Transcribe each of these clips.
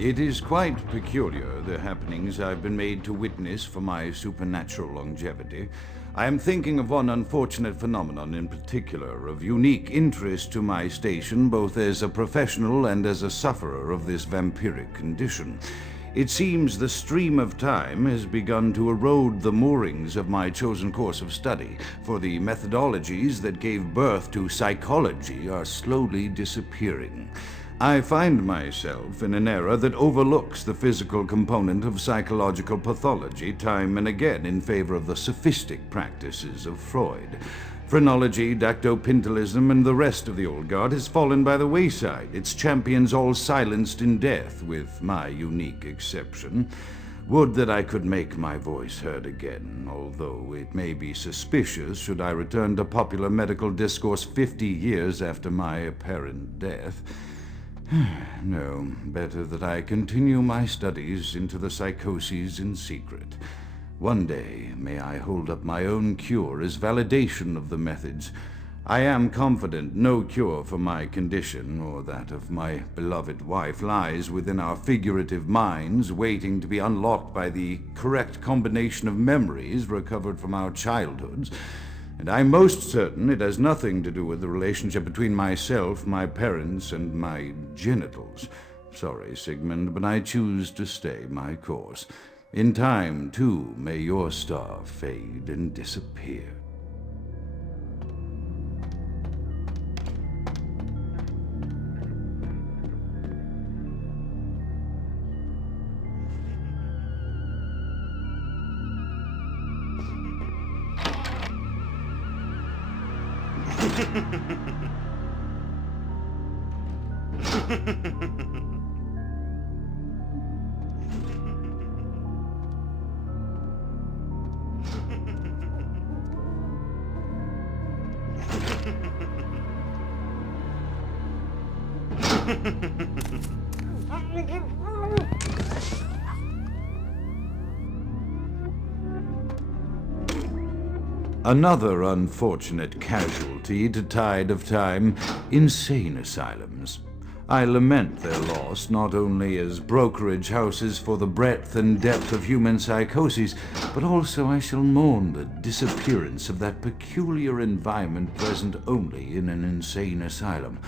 It is quite peculiar, the happenings I've been made to witness for my supernatural longevity. I am thinking of one unfortunate phenomenon in particular, of unique interest to my station, both as a professional and as a sufferer of this vampiric condition. It seems the stream of time has begun to erode the moorings of my chosen course of study, for the methodologies that gave birth to psychology are slowly disappearing. I find myself in an era that overlooks the physical component of psychological pathology time and again in favor of the sophistic practices of Freud. Phrenology, dactopintilism, and the rest of the old guard has fallen by the wayside, its champions all silenced in death, with my unique exception. Would that I could make my voice heard again, although it may be suspicious should I return to popular medical discourse 50 years after my apparent death. No, better that I continue my studies into the psychoses in secret. One day, may I hold up my own cure as validation of the methods. I am confident no cure for my condition, or that of my beloved wife, lies within our figurative minds, waiting to be unlocked by the correct combination of memories recovered from our childhoods. And I'm most certain it has nothing to do with the relationship between myself, my parents, and my genitals. Sorry, Sigmund, but I choose to stay my course. In time, too, may your star fade and disappear. Another unfortunate casualty to tide of time, insane asylums. I lament their loss not only as brokerage houses for the breadth and depth of human psychoses, but also I shall mourn the disappearance of that peculiar environment present only in an insane asylum.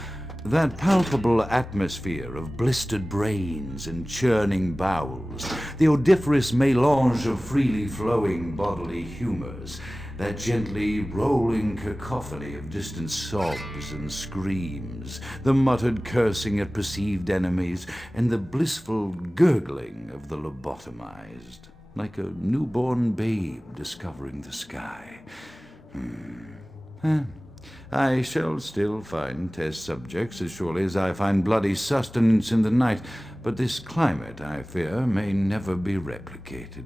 That palpable atmosphere of blistered brains and churning bowels, the odoriferous melange of freely flowing bodily humors, that gently rolling cacophony of distant sobs and screams, the muttered cursing at perceived enemies, and the blissful gurgling of the lobotomized, like a newborn babe discovering the sky. I shall still find test subjects as surely as I find bloody sustenance in the night, but this climate, I fear, may never be replicated.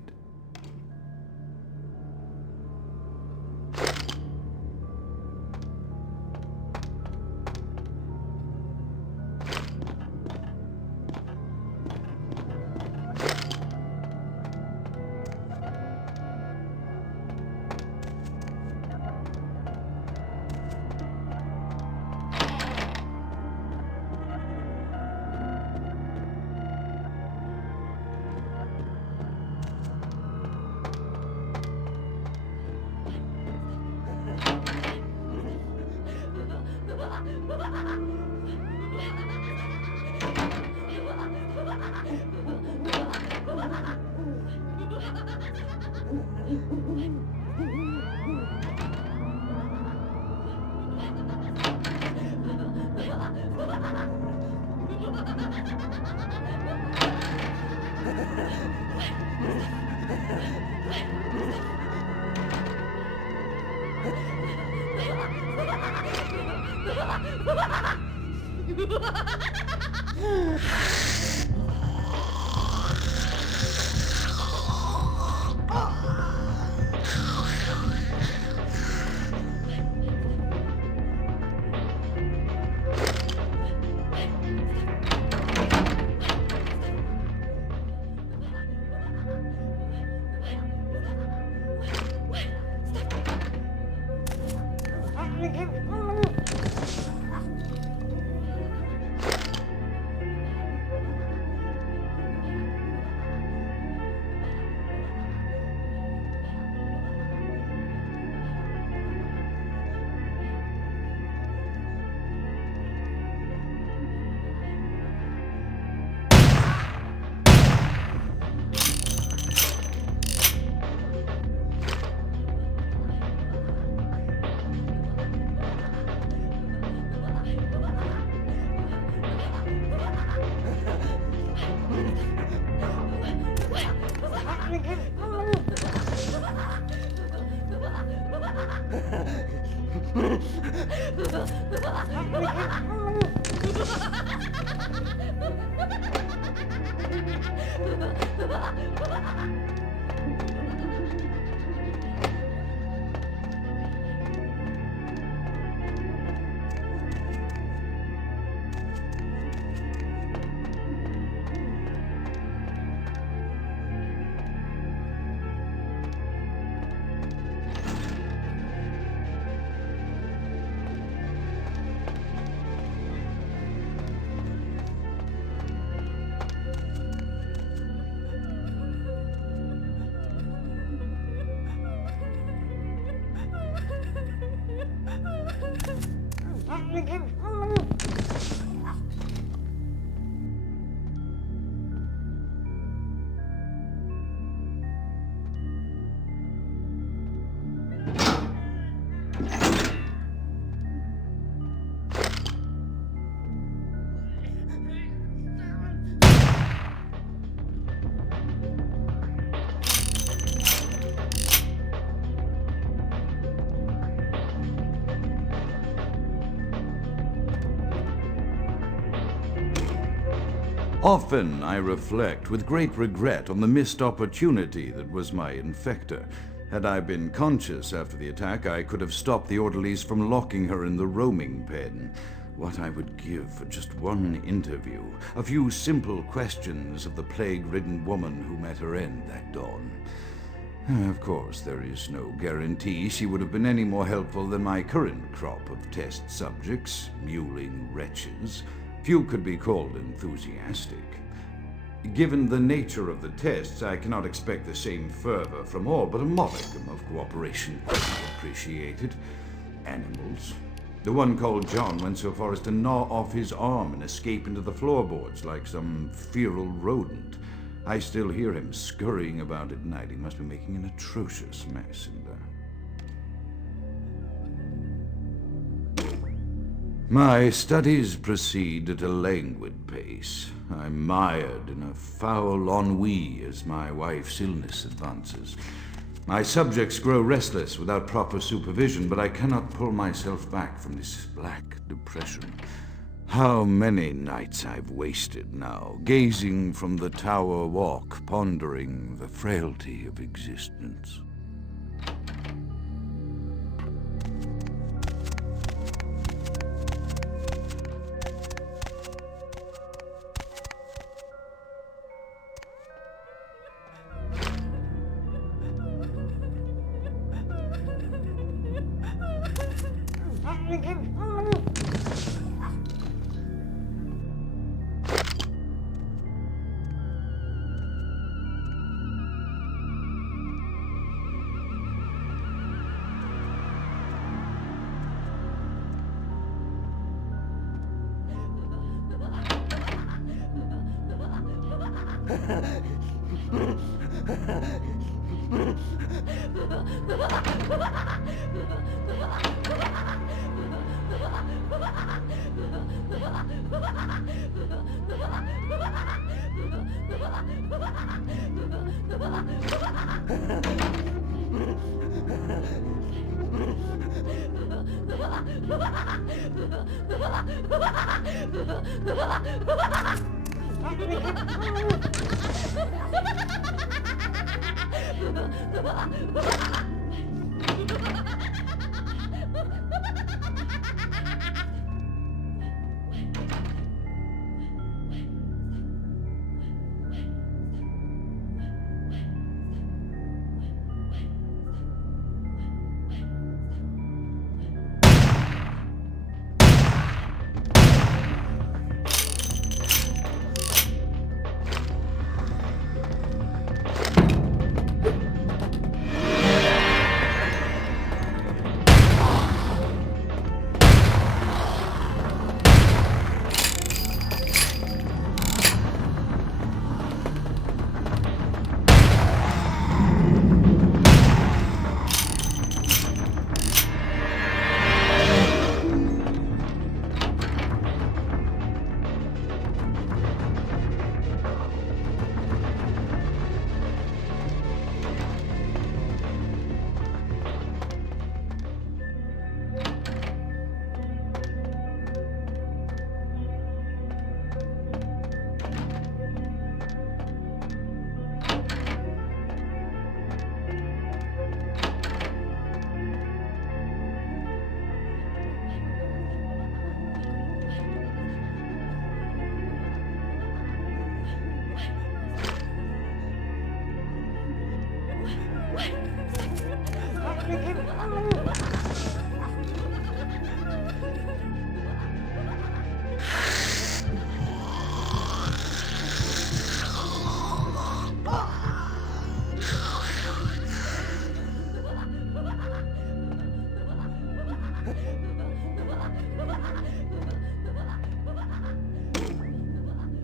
Often I reflect with great regret on the missed opportunity that was my infector. Had I been conscious after the attack, I could have stopped the orderlies from locking her in the roaming pen. What I would give for just one interview, a few simple questions of the plague-ridden woman who met her end that dawn. Of course, there is no guarantee she would have been any more helpful than my current crop of test subjects, mewling wretches. Few could be called enthusiastic. Given the nature of the tests, I cannot expect the same fervor from all, but a modicum of cooperation would be appreciated. Animals. The one called John went so far as to gnaw off his arm and escape into the floorboards like some feral rodent. I still hear him scurrying about at night. He must be making an atrocious mess in there. My studies proceed at a languid pace. I'm mired in a foul ennui as my wife's illness advances. My subjects grow restless without proper supervision, but I cannot pull myself back from this black depression. How many nights I've wasted now, gazing from the tower walk, pondering the frailty of existence.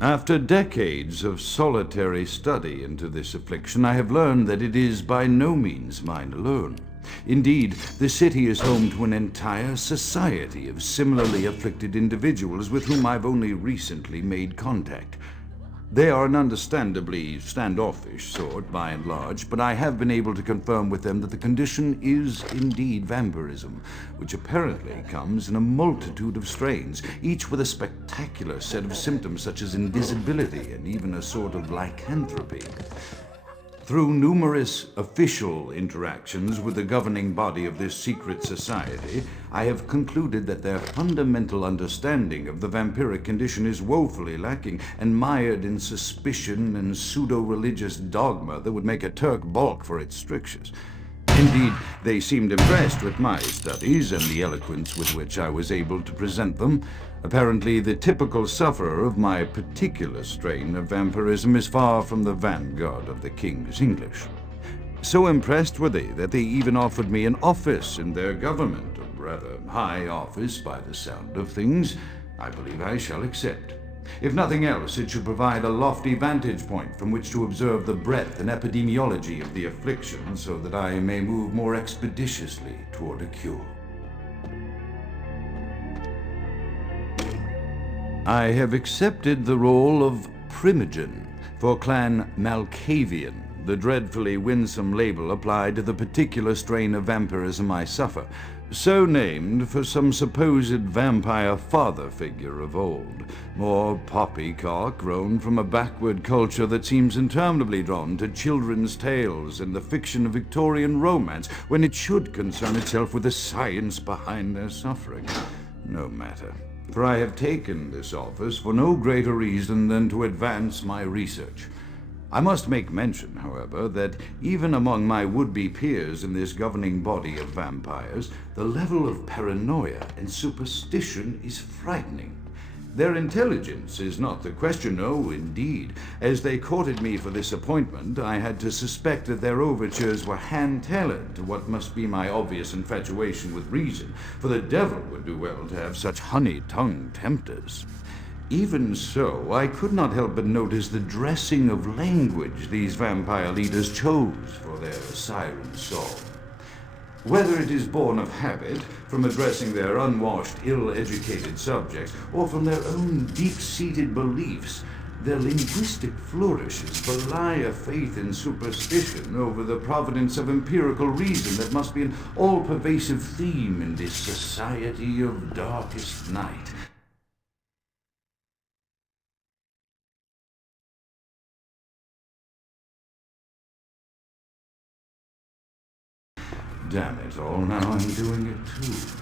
After decades of solitary study into this affliction, I have learned that it is by no means mine alone. Indeed, the city is home to an entire society of similarly afflicted individuals with whom I've only recently made contact. They are an understandably standoffish sort, by and large, but I have been able to confirm with them that the condition is indeed vampirism, which apparently comes in a multitude of strains, each with a spectacular set of symptoms such as invisibility and even a sort of lycanthropy. Through numerous official interactions with the governing body of this secret society, I have concluded that their fundamental understanding of the vampiric condition is woefully lacking and mired in suspicion and pseudo-religious dogma that would make a Turk balk for its strictures. Indeed, they seemed impressed with my studies and the eloquence with which I was able to present them. Apparently, the typical sufferer of my particular strain of vampirism is far from the vanguard of the King's English. So impressed were they that they even offered me an office in their government, a rather high office by the sound of things. I believe I shall accept. If nothing else, it should provide a lofty vantage point from which to observe the breadth and epidemiology of the affliction so that I may move more expeditiously toward a cure. I have accepted the role of Primogen for Clan Malkavian, the dreadfully winsome label applied to the particular strain of vampirism I suffer, so named for some supposed vampire father figure of old, more poppycock grown from a backward culture that seems interminably drawn to children's tales and the fiction of Victorian romance when it should concern itself with the science behind their suffering. No matter, for I have taken this office for no greater reason than to advance my research. I must make mention, however, that even among my would-be peers in this governing body of vampires, the level of paranoia and superstition is frightening. Their intelligence is not the question, no, indeed. As they courted me for this appointment, I had to suspect that their overtures were hand-tailored to what must be my obvious infatuation with reason, for the devil would do well to have such honey-tongued tempters. Even so, I could not help but notice the dressing of language these vampire leaders chose for their siren song. Whether it is born of habit, from addressing their unwashed, ill-educated subjects, or from their own deep-seated beliefs, Their linguistic flourishes belie a faith in superstition over the providence of empirical reason that must be an all-pervasive theme in this society of darkest night. Damn it all, now I'm doing it too.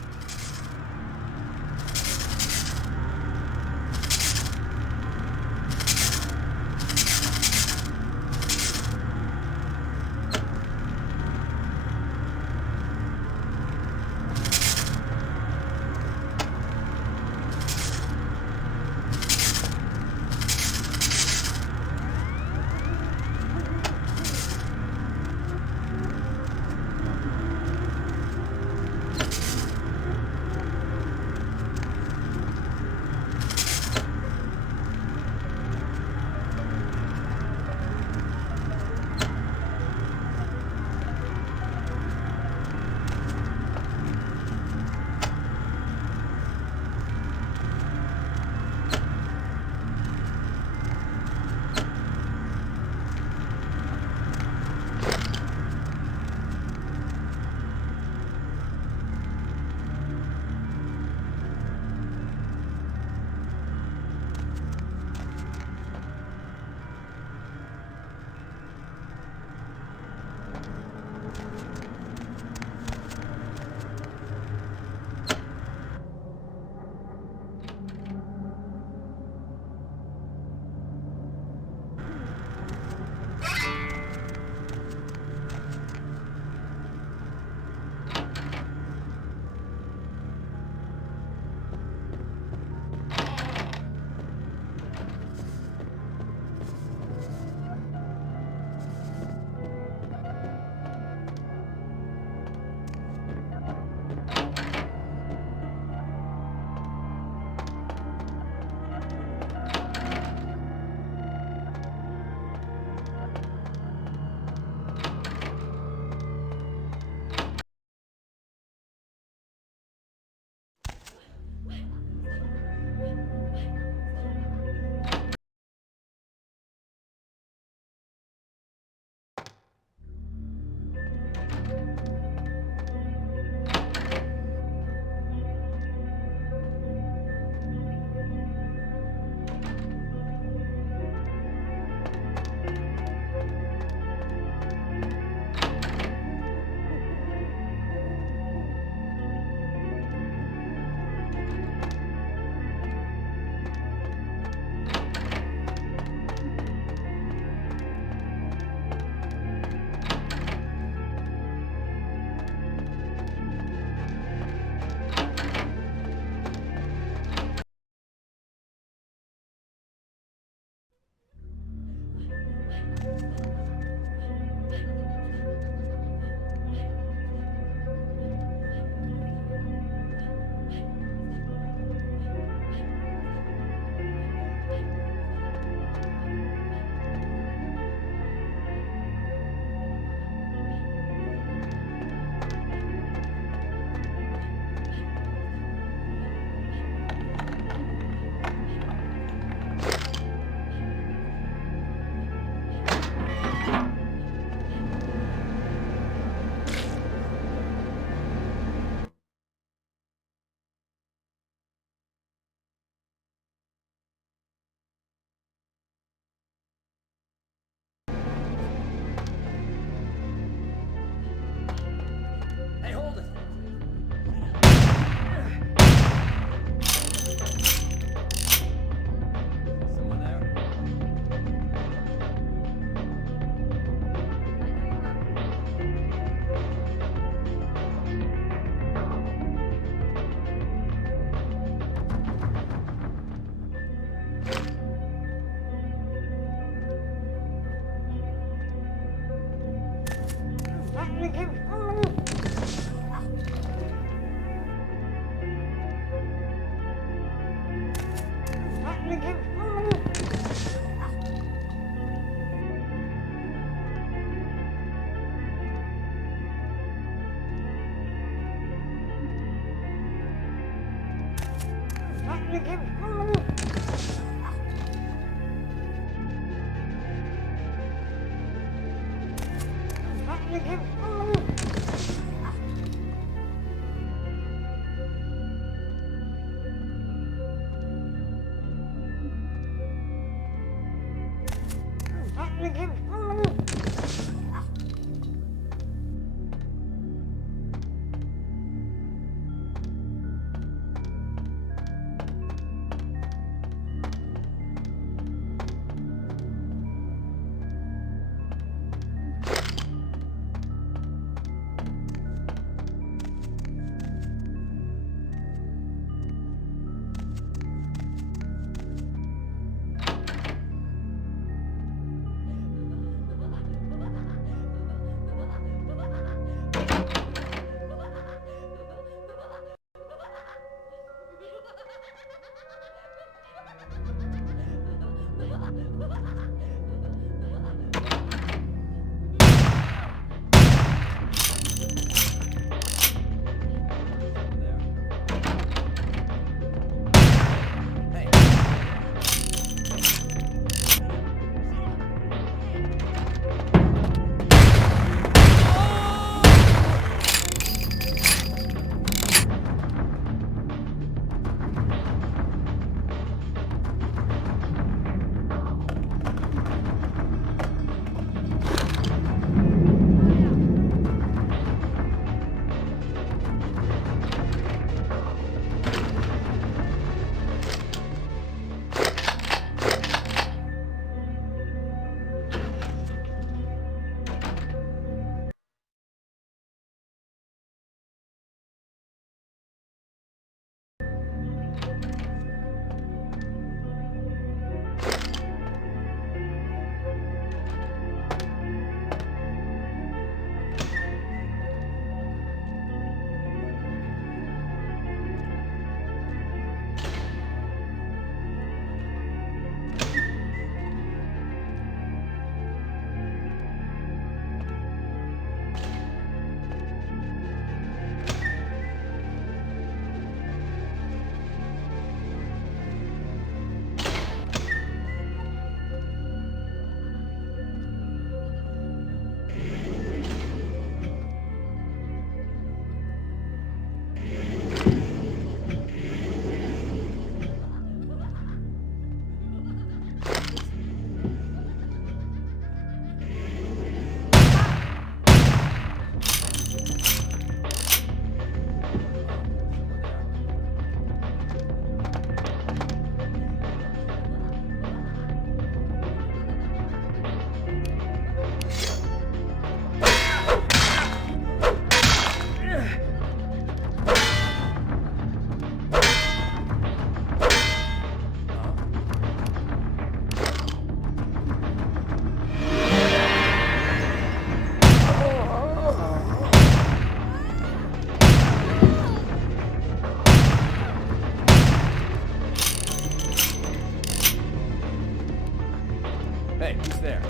Hey, who's there?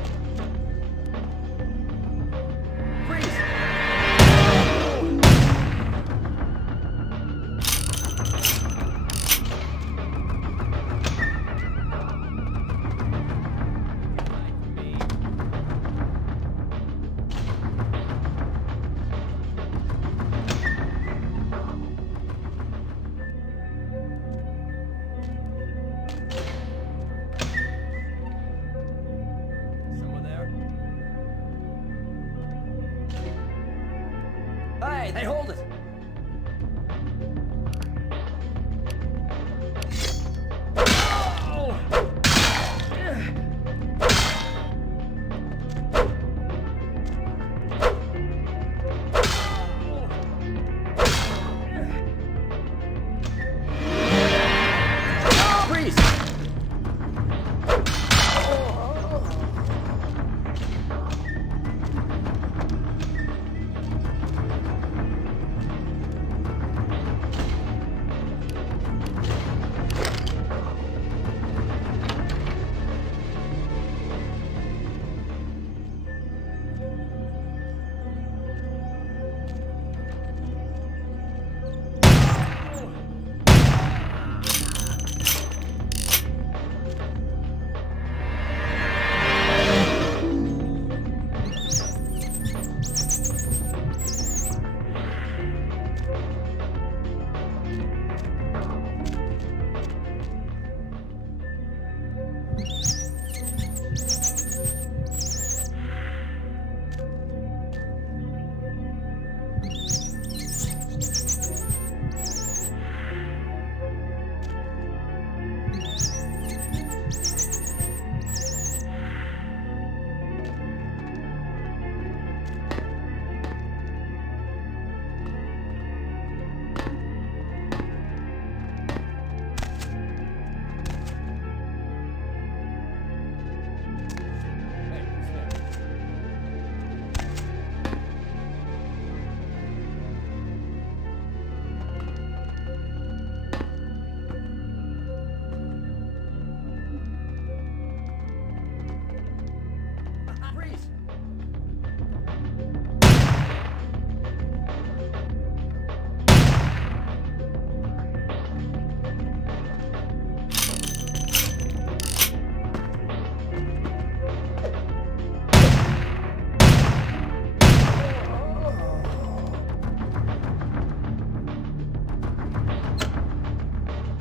Freeze! Hey, hold it!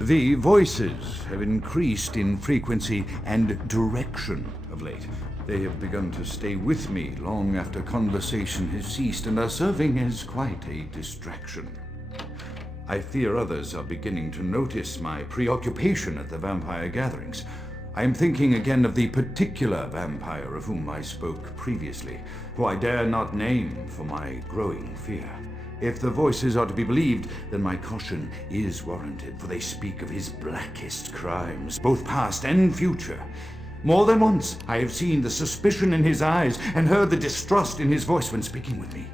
The voices have increased in frequency and direction of late. They have begun to stay with me long after conversation has ceased and are serving as quite a distraction. I fear others are beginning to notice my preoccupation at the vampire gatherings. I am thinking again of the particular vampire of whom I spoke previously, who I dare not name for my growing fear. If the voices are to be believed, then my caution is warranted, for they speak of his blackest crimes, both past and future. More than once I have seen the suspicion in his eyes and heard the distrust in his voice when speaking with me.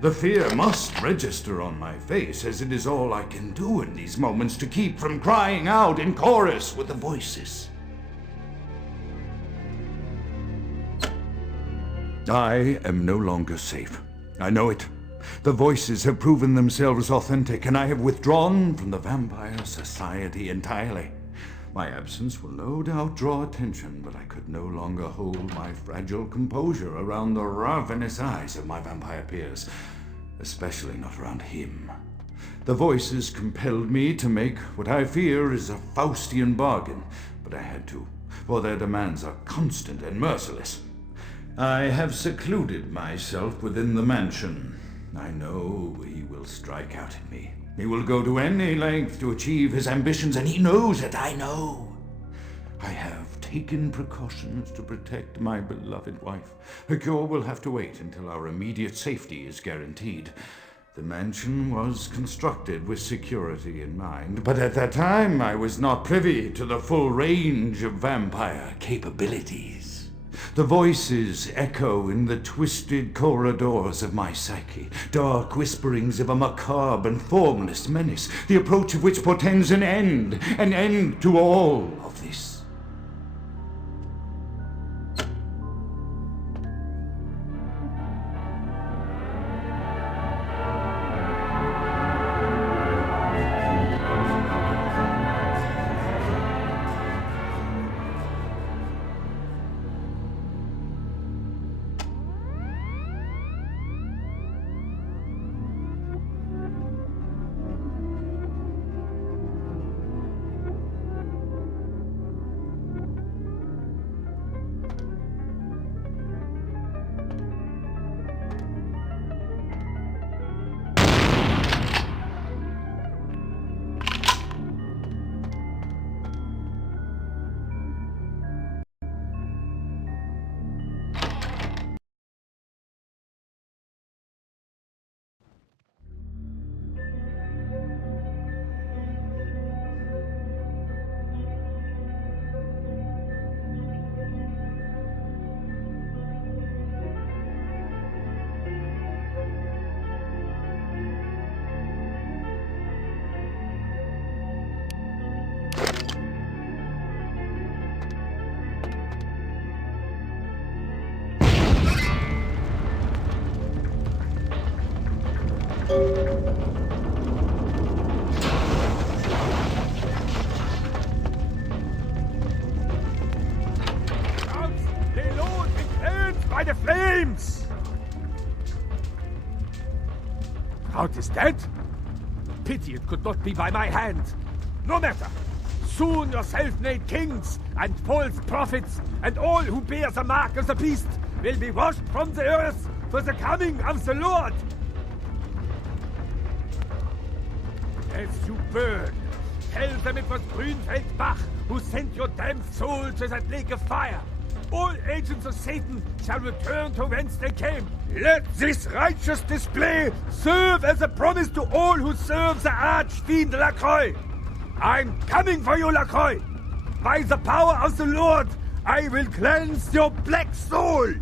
The fear must register on my face, as it is all I can do in these moments to keep from crying out in chorus with the voices. I am no longer safe. I know it. The voices have proven themselves authentic, and I have withdrawn from the Vampire Society entirely. My absence will no doubt draw attention, but I could no longer hold my fragile composure around the ravenous eyes of my vampire peers, especially not around him. The voices compelled me to make what I fear is a Faustian bargain, but I had to, for their demands are constant and merciless. I have secluded myself within the mansion. I know he will strike out at me. He will go to any length to achieve his ambitions, and he knows it, I know. I have taken precautions to protect my beloved wife. Her cure will have to wait until our immediate safety is guaranteed. The mansion was constructed with security in mind, but at that time I was not privy to the full range of vampire capabilities. The voices echo in the twisted corridors of my psyche, dark whisperings of a macabre and formless menace, the approach of which portends an end to all of this. By the flames! Grout is dead? Pity it could not be by my hand. No matter. Soon your self-made kings and false prophets and all who bear the mark of the beast will be washed from the earth for the coming of the Lord. As you burn, tell them it was Grünfeld Bach who sent your damned soul to that lake of fire. All agents of Satan shall return to whence they came. Let this righteous display serve as a promise to all who serve the archfiend Lacroix. I'm coming for you, Lacroix. By the power of the Lord, I will cleanse your black soul.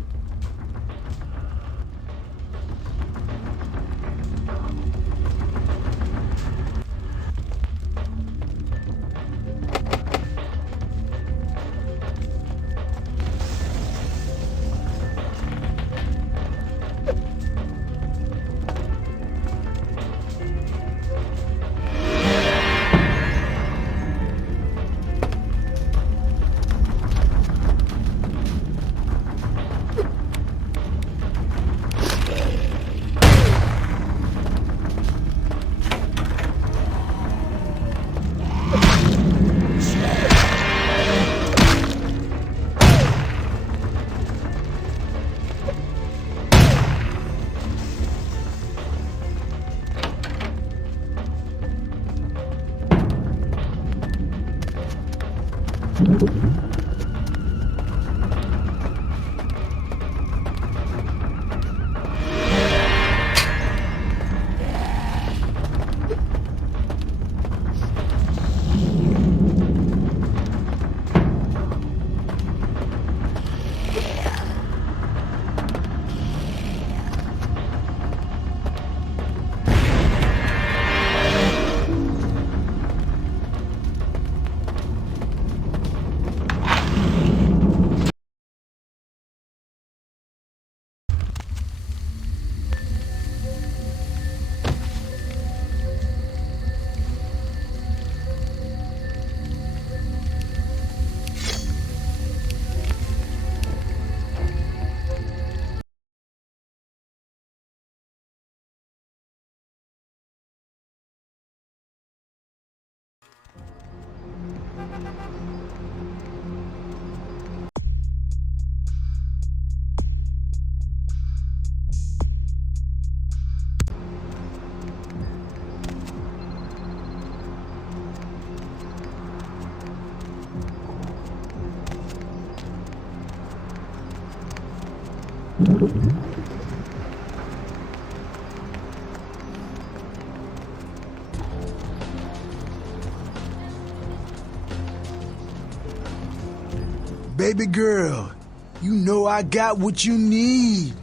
Baby girl, you know I got what you need.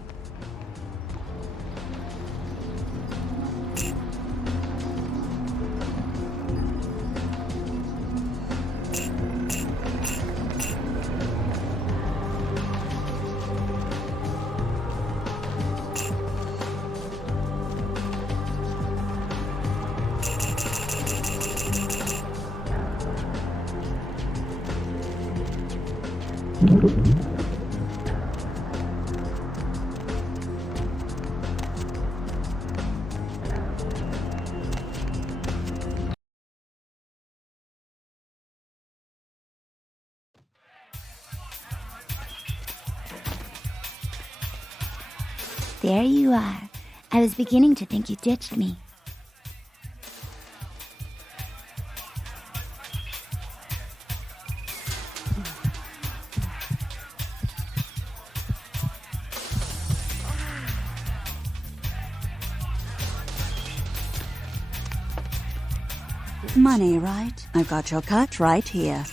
There you are. I was beginning to think you ditched me. Money, right? I've got your cut right here.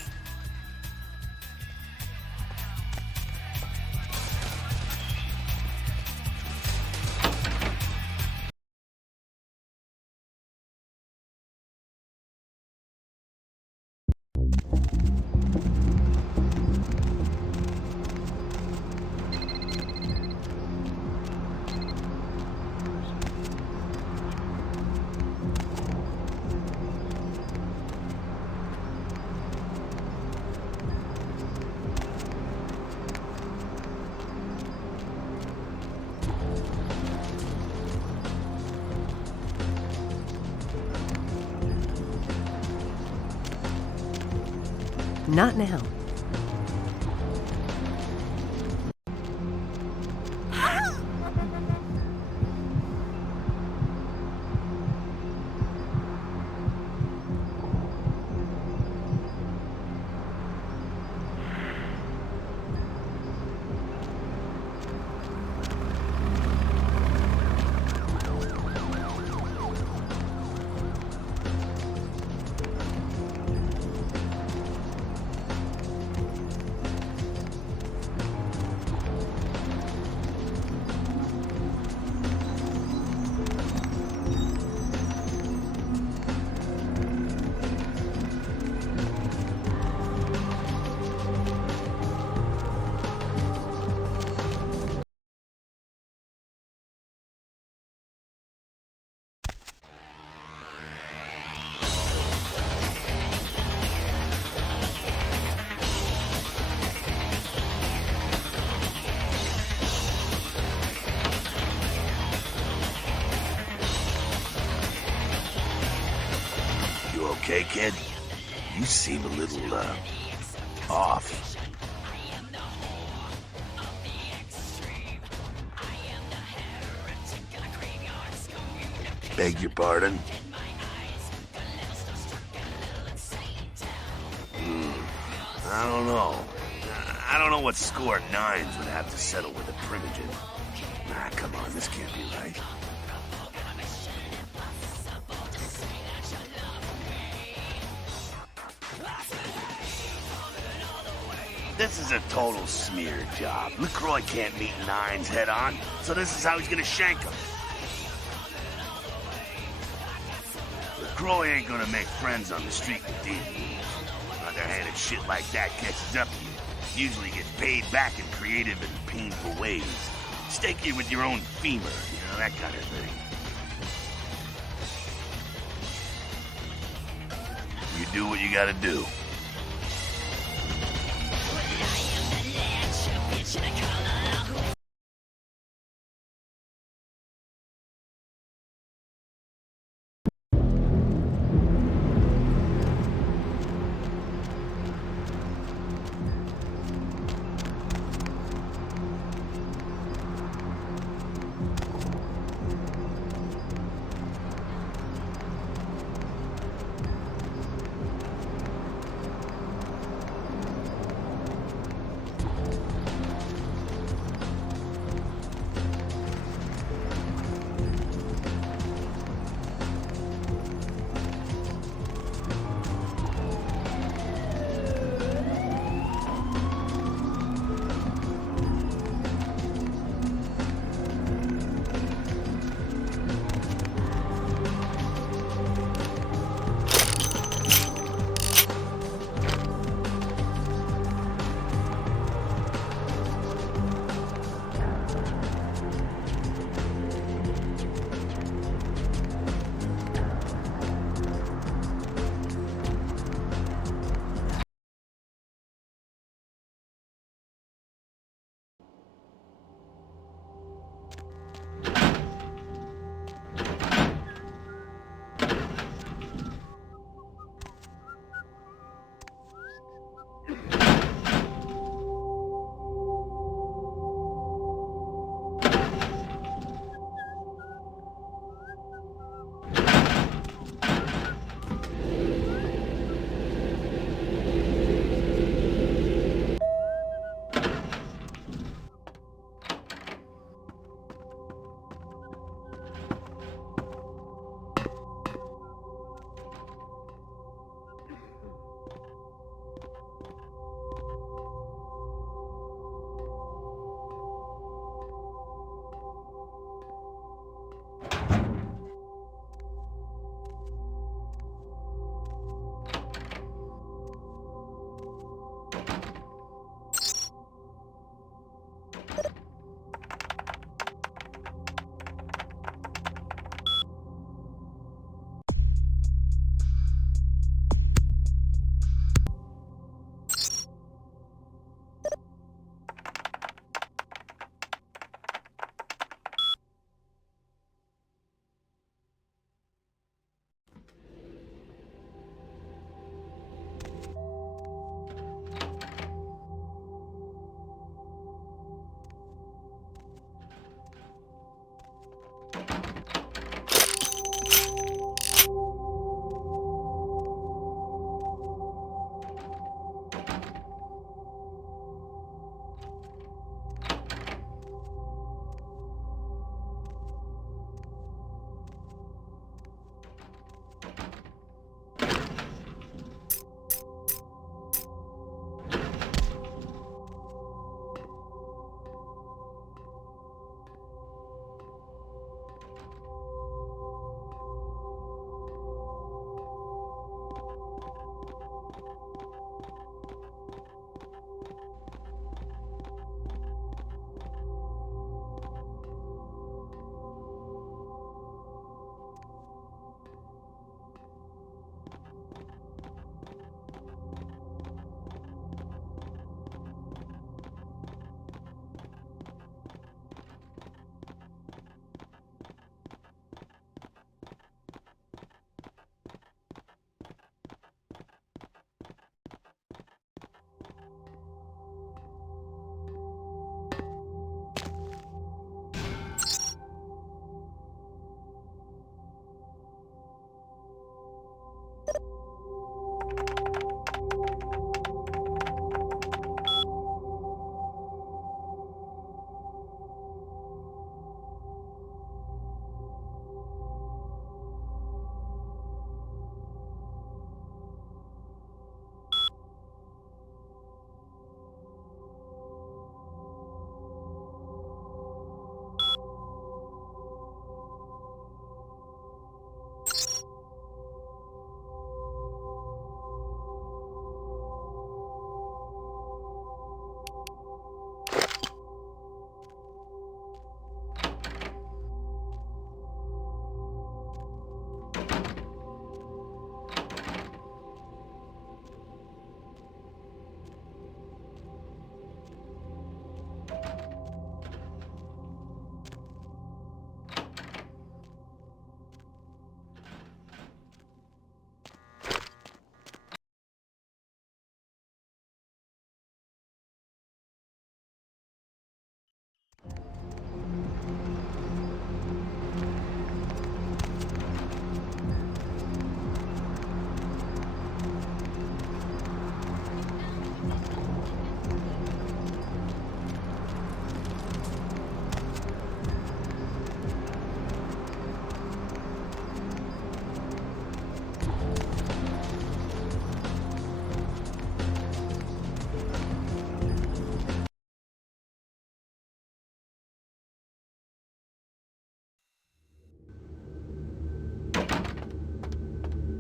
Not now. Okay, kid? You seem a little, off. Beg your pardon? I don't know. I don't know what score nines would have to settle with a primitive. Ah, come on, this can't be right. This is a total smear job. Lacroix can't meet nines head on, so this is how he's gonna shank him. Lacroix ain't gonna make friends on the street with these moves. Underhanded shit like that catches up to you. Usually gets paid back in creative and painful ways. Stake you with your own femur, that kind of thing. You do what you gotta do.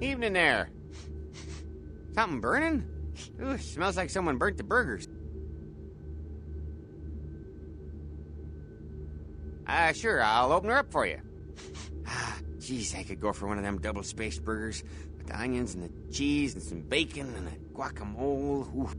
Evening there. Something burning? Ooh, smells like someone burnt the burgers. Sure, I'll open her up for you. Jeez, I could go for one of them double-spaced burgers with the onions and the cheese and some bacon and a guacamole. Ooh.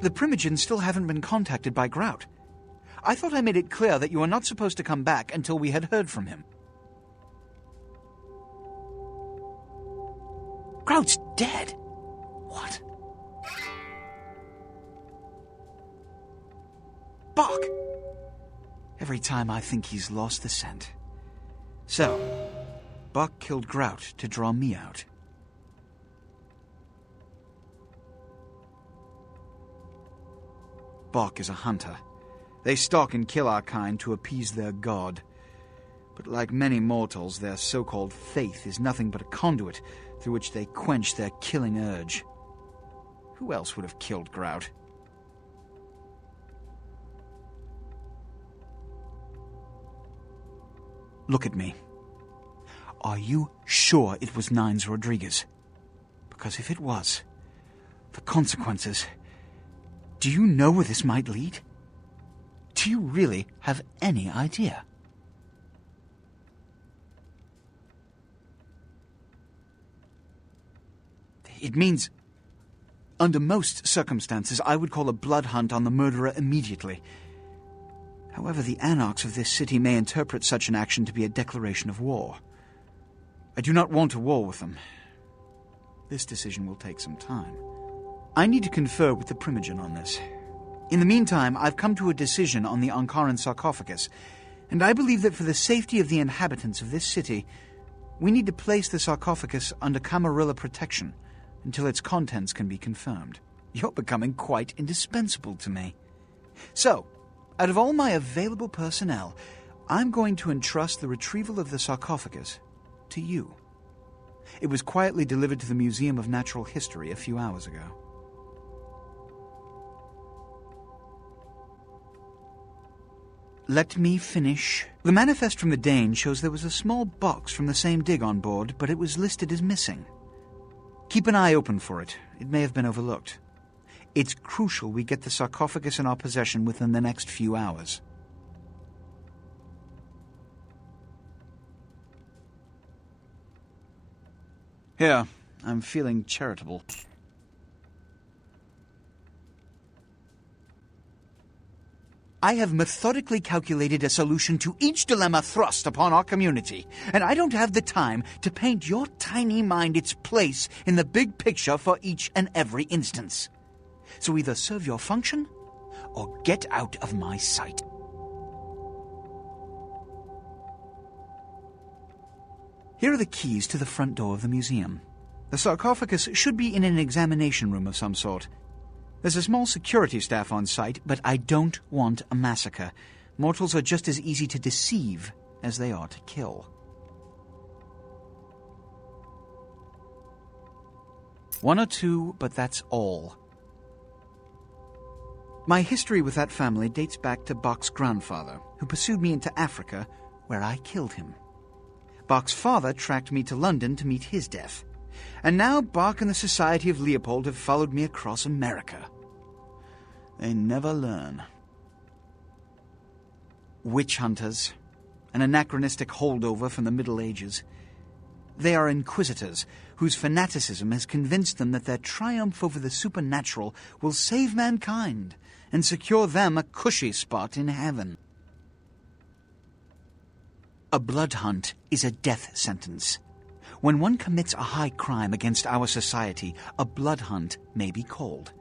The Primogens still haven't been contacted by Grout. I thought I made it clear that you were not supposed to come back until we had heard from him. Grout's dead? What? Bach! Every time I think he's lost the scent. So, Bach killed Grout to draw me out. Bach is a hunter. They stalk and kill our kind to appease their god. But like many mortals, their so-called faith is nothing but a conduit through which they quench their killing urge. Who else would have killed Grout? Look at me. Are you sure it was Nines Rodriguez? Because if it was, the consequences... Do you know where this might lead? Do you really have any idea? It means, under most circumstances, I would call a blood hunt on the murderer immediately. However, the anarchs of this city may interpret such an action to be a declaration of war. I do not want a war with them. This decision will take some time. I need to confer with the Primogen on this. In the meantime, I've come to a decision on the Ankaran sarcophagus, and I believe that for the safety of the inhabitants of this city, we need to place the sarcophagus under Camarilla protection until its contents can be confirmed. You're becoming quite indispensable to me. So, out of all my available personnel, I'm going to entrust the retrieval of the sarcophagus to you. It was quietly delivered to the Museum of Natural History a few hours ago. Let me finish. The manifest from the Dane shows there was a small box from the same dig on board, but it was listed as missing. Keep an eye open for it. It may have been overlooked. It's crucial we get the sarcophagus in our possession within the next few hours. Here, I'm feeling charitable. I have methodically calculated a solution to each dilemma thrust upon our community, and I don't have the time to paint your tiny mind its place in the big picture for each and every instance. So either serve your function, or get out of my sight. Here are the keys to the front door of the museum. The sarcophagus should be in an examination room of some sort. There's a small security staff on site, but I don't want a massacre. Mortals are just as easy to deceive as they are to kill. One or two, but that's all. My history with that family dates back to Bach's grandfather, who pursued me into Africa, where I killed him. Bach's father tracked me to London to meet his death. And now Bach and the Society of Leopold have followed me across America. They never learn. Witch hunters, an anachronistic holdover from the Middle Ages. They are inquisitors whose fanaticism has convinced them that their triumph over the supernatural will save mankind and secure them a cushy spot in heaven. A blood hunt is a death sentence. When one commits a high crime against our society, a blood hunt may be called.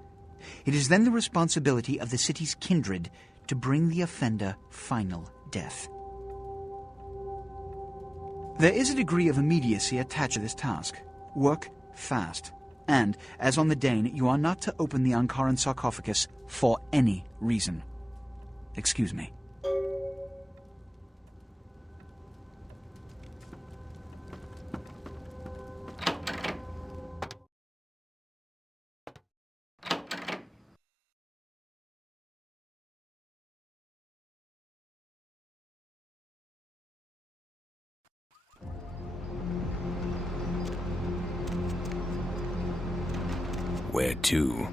It is then the responsibility of the city's kindred to bring the offender final death. There is a degree of immediacy attached to this task. Work fast. And, as on the Dane, you are not to open the Ankaran sarcophagus for any reason. Excuse me. where to.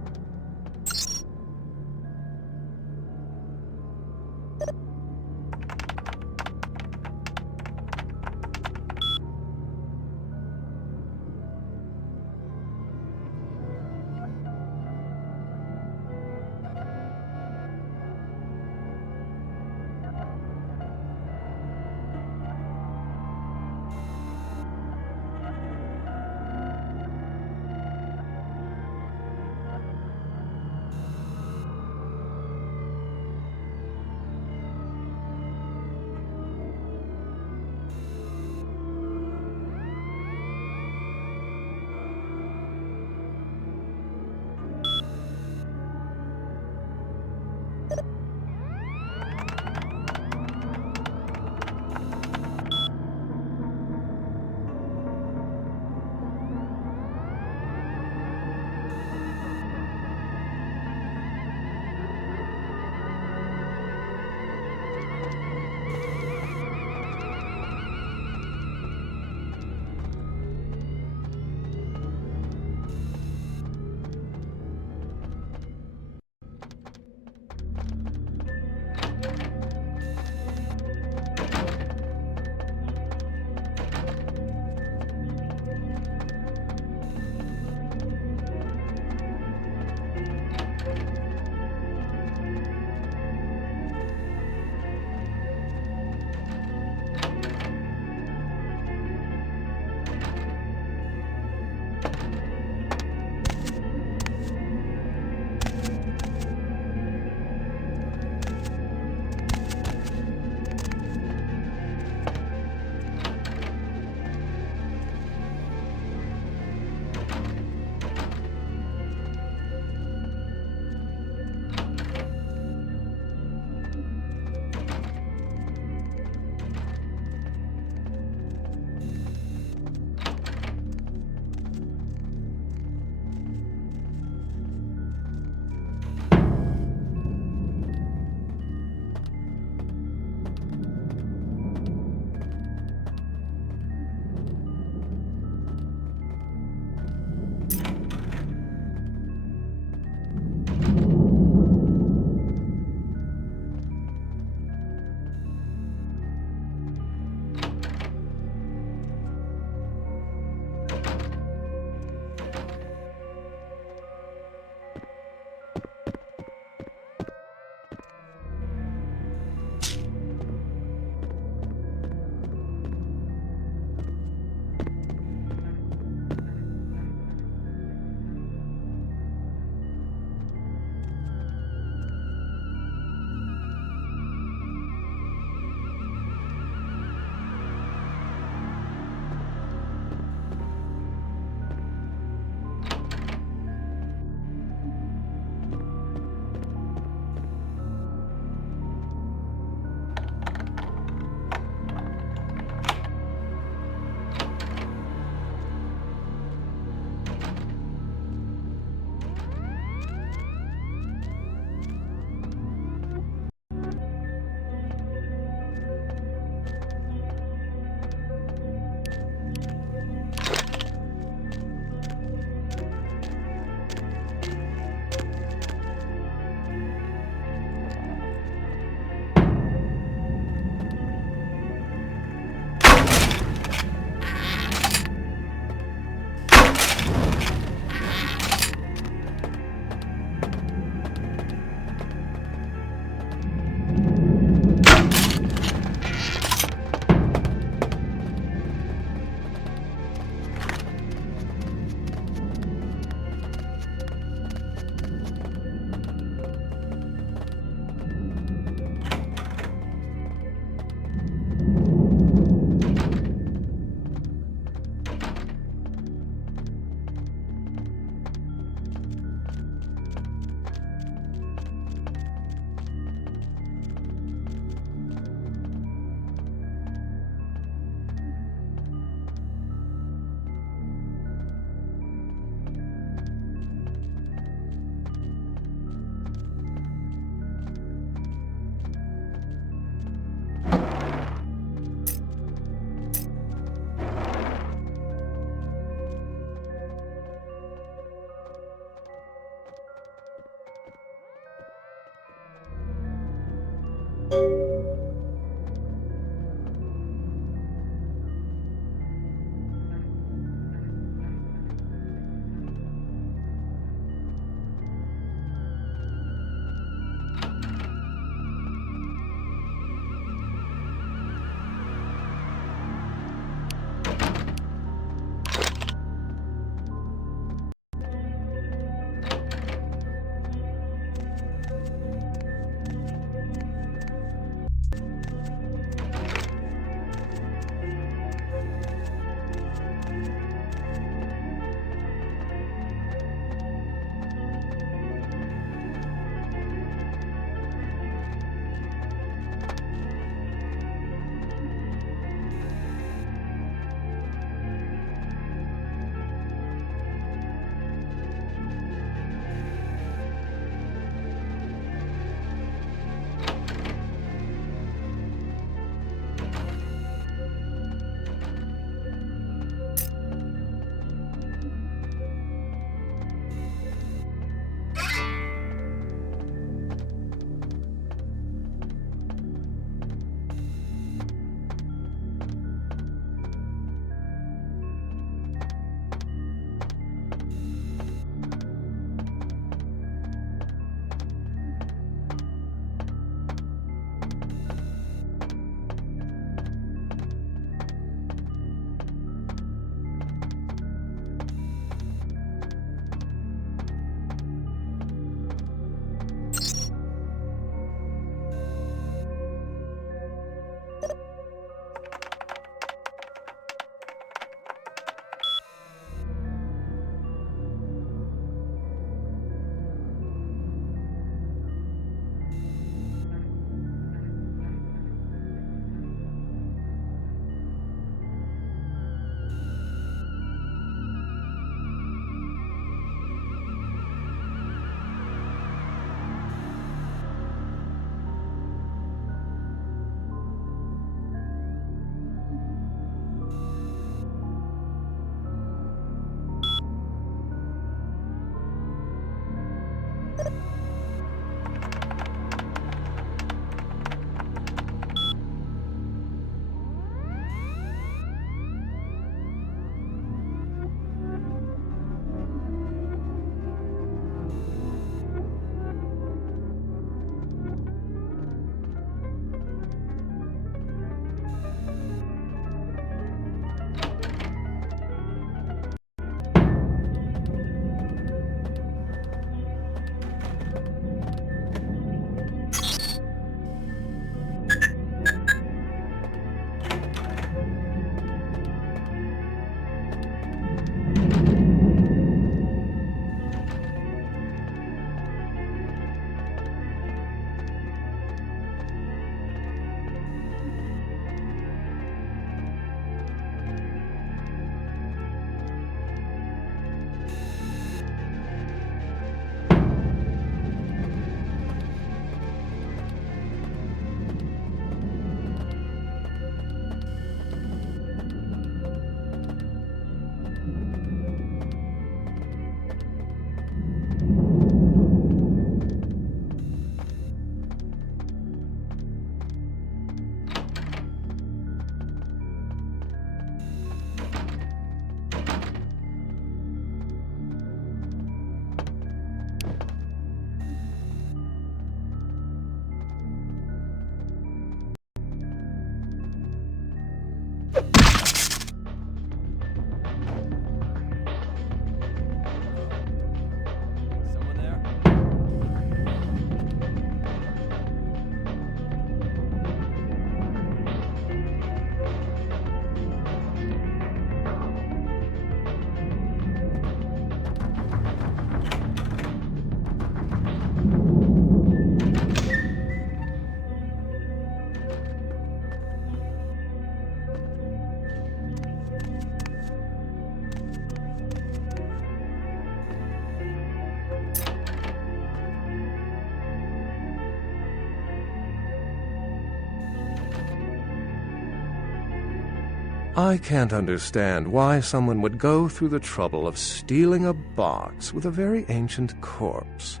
I can't understand why someone would go through the trouble of stealing a box with a very ancient corpse.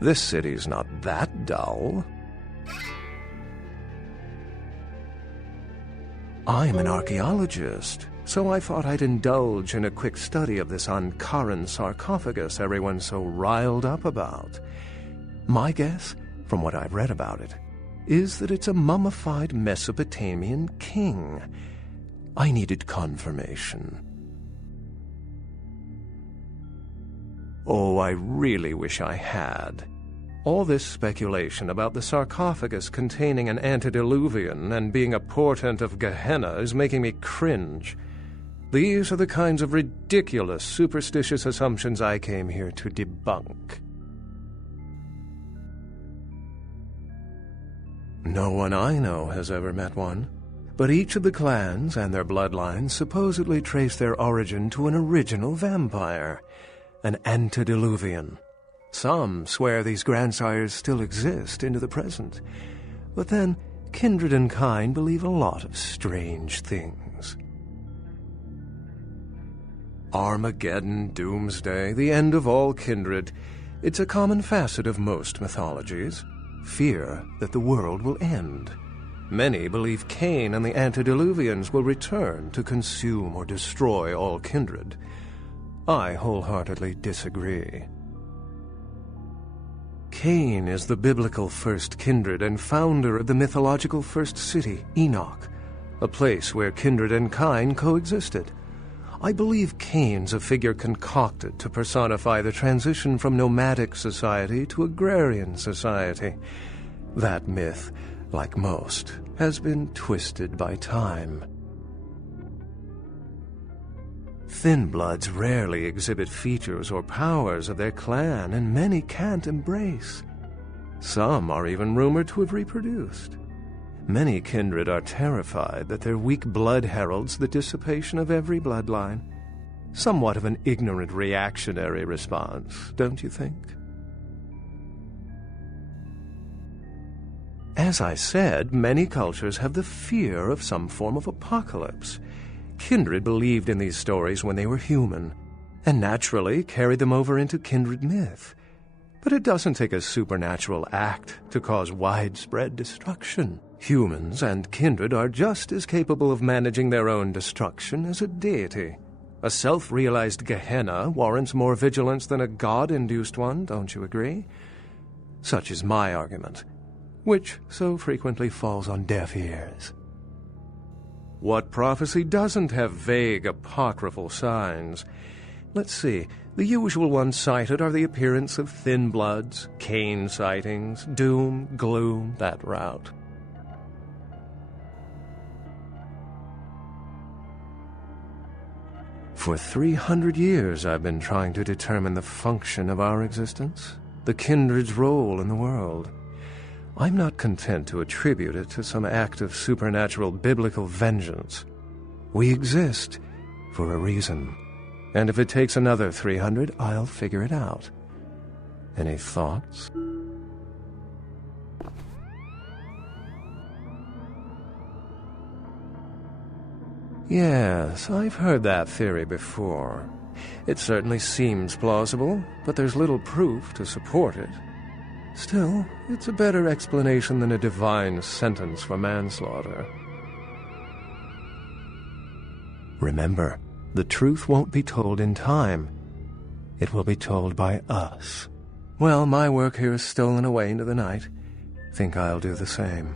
This city's not that dull. I'm an archaeologist, so I thought I'd indulge in a quick study of this Ankharan sarcophagus everyone's so riled up about. My guess, from what I've read about it, is that it's a mummified Mesopotamian king. I needed confirmation. Oh, I really wish I had. All this speculation about the sarcophagus containing an antediluvian and being a portent of Gehenna is making me cringe. These are the kinds of ridiculous, superstitious assumptions I came here to debunk. No one I know has ever met one, but each of the clans and their bloodlines supposedly trace their origin to an original vampire, an antediluvian. Some swear these grandsires still exist into the present, but then kindred and kind believe a lot of strange things. Armageddon, doomsday, the end of all kindred. It's a common facet of most mythologies. Fear that the world will end. Many believe Cain and the antediluvians will return to consume or destroy all kindred. I wholeheartedly disagree. Cain is the biblical first kindred and founder of the mythological first city, Enoch, a place where kindred and kind coexisted. I believe Cain's a figure concocted to personify the transition from nomadic society to agrarian society. That myth, like most, has been twisted by time. Thin bloods rarely exhibit features or powers of their clan, and many can't embrace. Some are even rumored to have reproduced. Many kindred are terrified that their weak blood heralds the dissipation of every bloodline. Somewhat of an ignorant reactionary response, don't you think? As I said, many cultures have the fear of some form of apocalypse. Kindred believed in these stories when they were human, and naturally carried them over into kindred myth. But it doesn't take a supernatural act to cause widespread destruction. Humans and kindred are just as capable of managing their own destruction as a deity. A self-realized Gehenna warrants more vigilance than a god-induced one, don't you agree? Such is my argument, which so frequently falls on deaf ears. What prophecy doesn't have vague apocryphal signs? Let's see. The usual ones cited are the appearance of thin bloods, Cain sightings, doom, gloom, that route. For 300 years I've been trying to determine the function of our existence, the kindred's role in the world. I'm not content to attribute it to some act of supernatural biblical vengeance. We exist for a reason, and if it takes another 300, I'll figure it out. Any thoughts? Yes, I've heard that theory before. It certainly seems plausible, but there's little proof to support it. Still, it's a better explanation than a divine sentence for manslaughter. Remember, the truth won't be told in time. It will be told by us. Well, my work here is stolen away into the night. Think I'll do the same.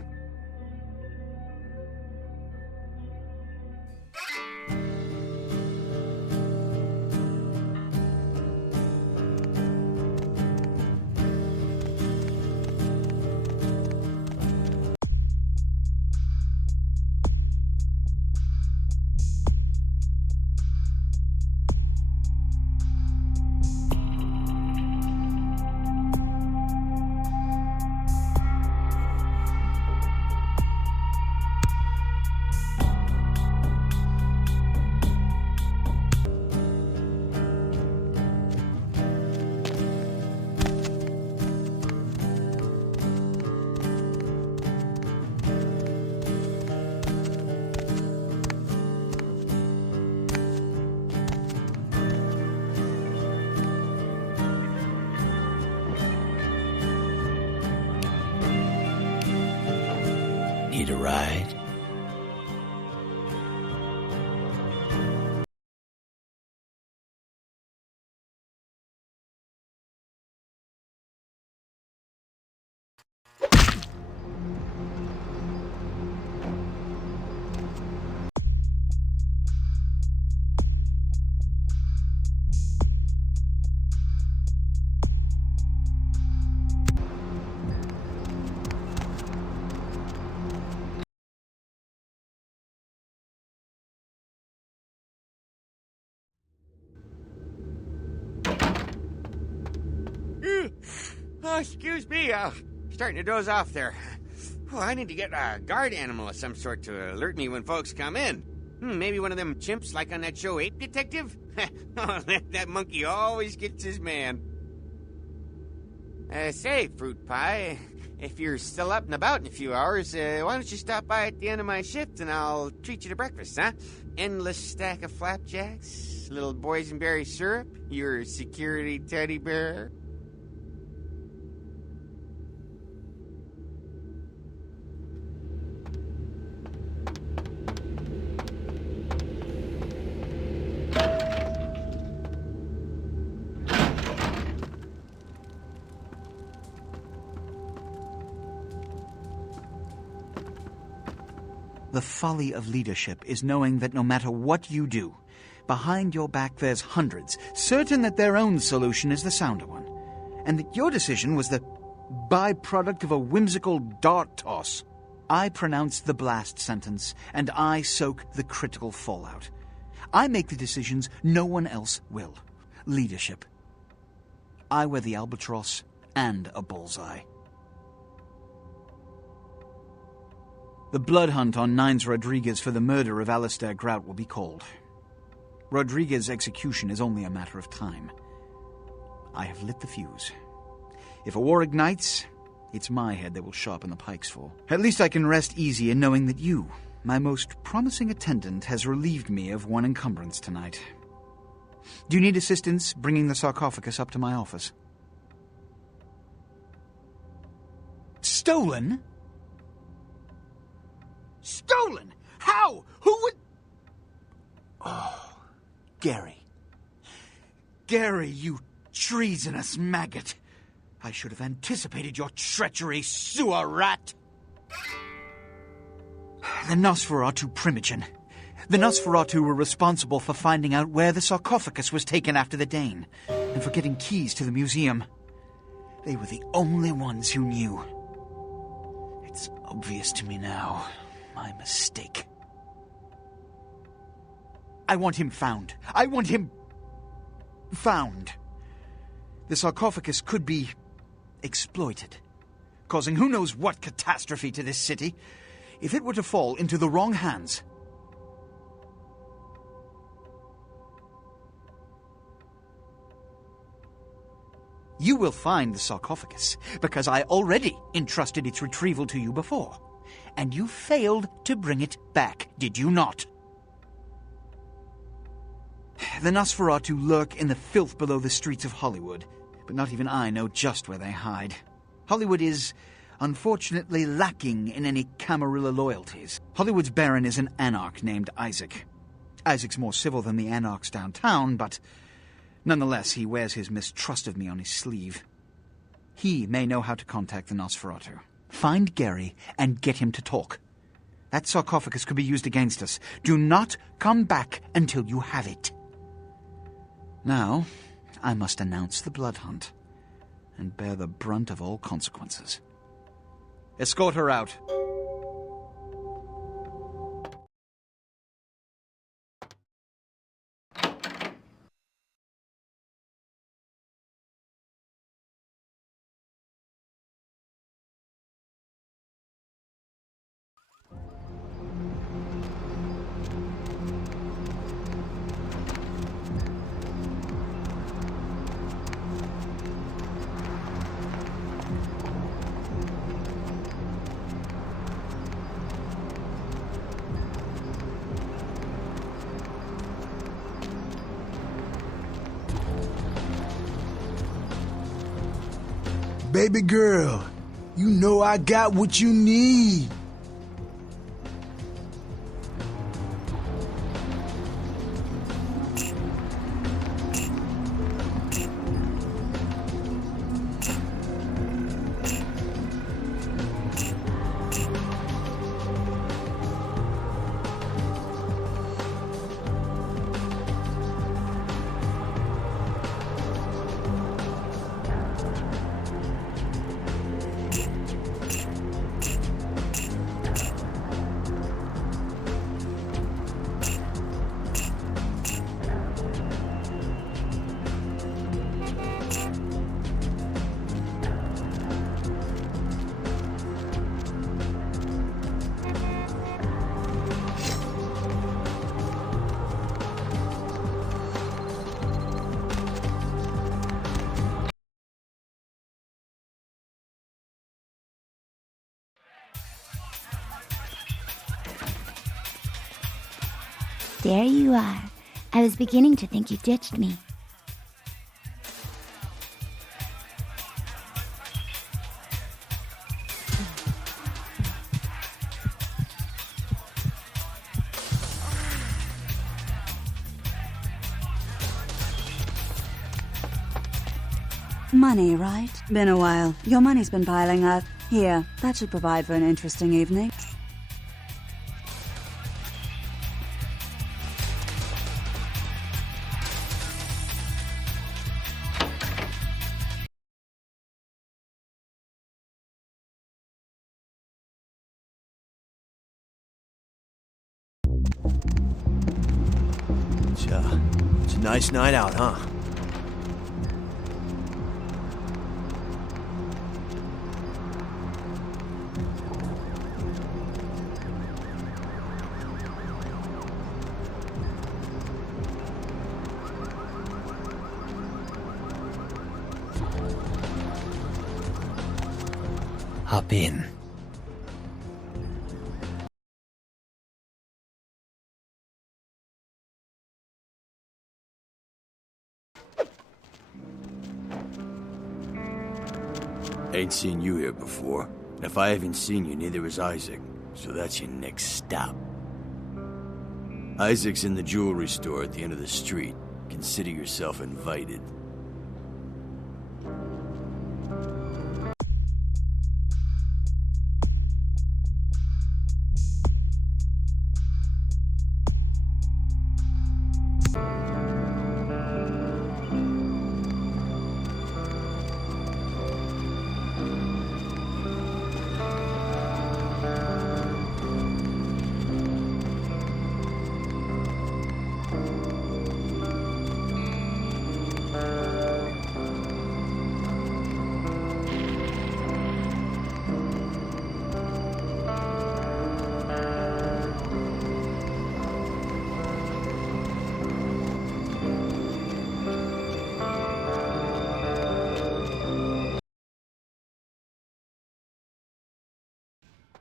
Need a ride? Oh, excuse me. Starting to doze off there. Oh, I need to get a guard animal of some sort to alert me when folks come in. Maybe one of them chimps like on that show Ape Detective? Oh, that monkey always gets his man. Say, Fruit Pie, if you're still up and about in a few hours, why don't you stop by at the end of my shift and I'll treat you to breakfast, huh? Endless stack of flapjacks, little boysenberry syrup, your security teddy bear. The folly of leadership is knowing that no matter what you do, behind your back there's hundreds, certain that their own solution is the sounder one, and that your decision was the byproduct of a whimsical dart toss. I pronounce the blast sentence, and I soak the critical fallout. I make the decisions no one else will. Leadership. I wear the albatross and a bullseye. The blood hunt on Nines Rodriguez for the murder of Alistair Grout will be called. Rodriguez's execution is only a matter of time. I have lit the fuse. If a war ignites, it's my head they will sharpen the pikes for. At least I can rest easy in knowing that you, my most promising attendant, has relieved me of one encumbrance tonight. Do you need assistance bringing the sarcophagus up to my office? Stolen? Stolen? How? Who would... Oh, Gary. Gary, you treasonous maggot. I should have anticipated your treachery, sewer rat. The Nosferatu Primogen. The Nosferatu were responsible for finding out where the sarcophagus was taken after the Dane, and for getting keys to the museum. They were the only ones who knew. It's obvious to me now. My mistake. I want him found. I want him found. The sarcophagus could be exploited, causing who knows what catastrophe to this city if it were to fall into the wrong hands. You will find the sarcophagus, because I already entrusted its retrieval to you before. And you failed to bring it back, did you not? The Nosferatu lurk in the filth below the streets of Hollywood, but not even I know just where they hide. Hollywood is, unfortunately, lacking in any Camarilla loyalties. Hollywood's baron is an anarch named Isaac. Isaac's more civil than the anarchs downtown, but nonetheless he wears his mistrust of me on his sleeve. He may know how to contact the Nosferatu. Find Gary and get him to talk. That sarcophagus could be used against us. Do not come back until you have it. Now, I must announce the blood hunt and bear the brunt of all consequences. Escort her out. Baby girl, you know I got what you need. There you are. I was beginning to think you ditched me. Money, right? Been a while. Your money's been piling up. Here, that should provide for an interesting evening. It's a nice night out, huh? Hop in. Ain't seen you here before. And if I haven't seen you, neither has Isaac. So that's your next stop. Isaac's in the jewelry store at the end of the street. Consider yourself invited.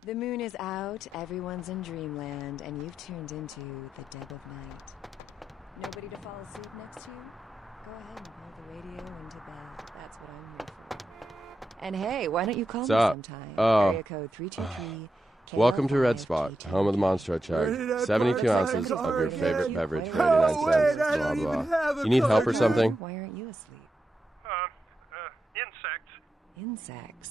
The moon is out, everyone's in dreamland, and you've tuned into the dead of night. Nobody to fall asleep next to you? Go ahead and pull the radio into bed. That's what I'm here for. And hey, why don't you call me sometime? Area code 323. Welcome to Red Spot, home of the Monster Chug. 72 ounces of your favorite beverage for 89 cents, blah blah. You need help or something? Why aren't you asleep? Insects.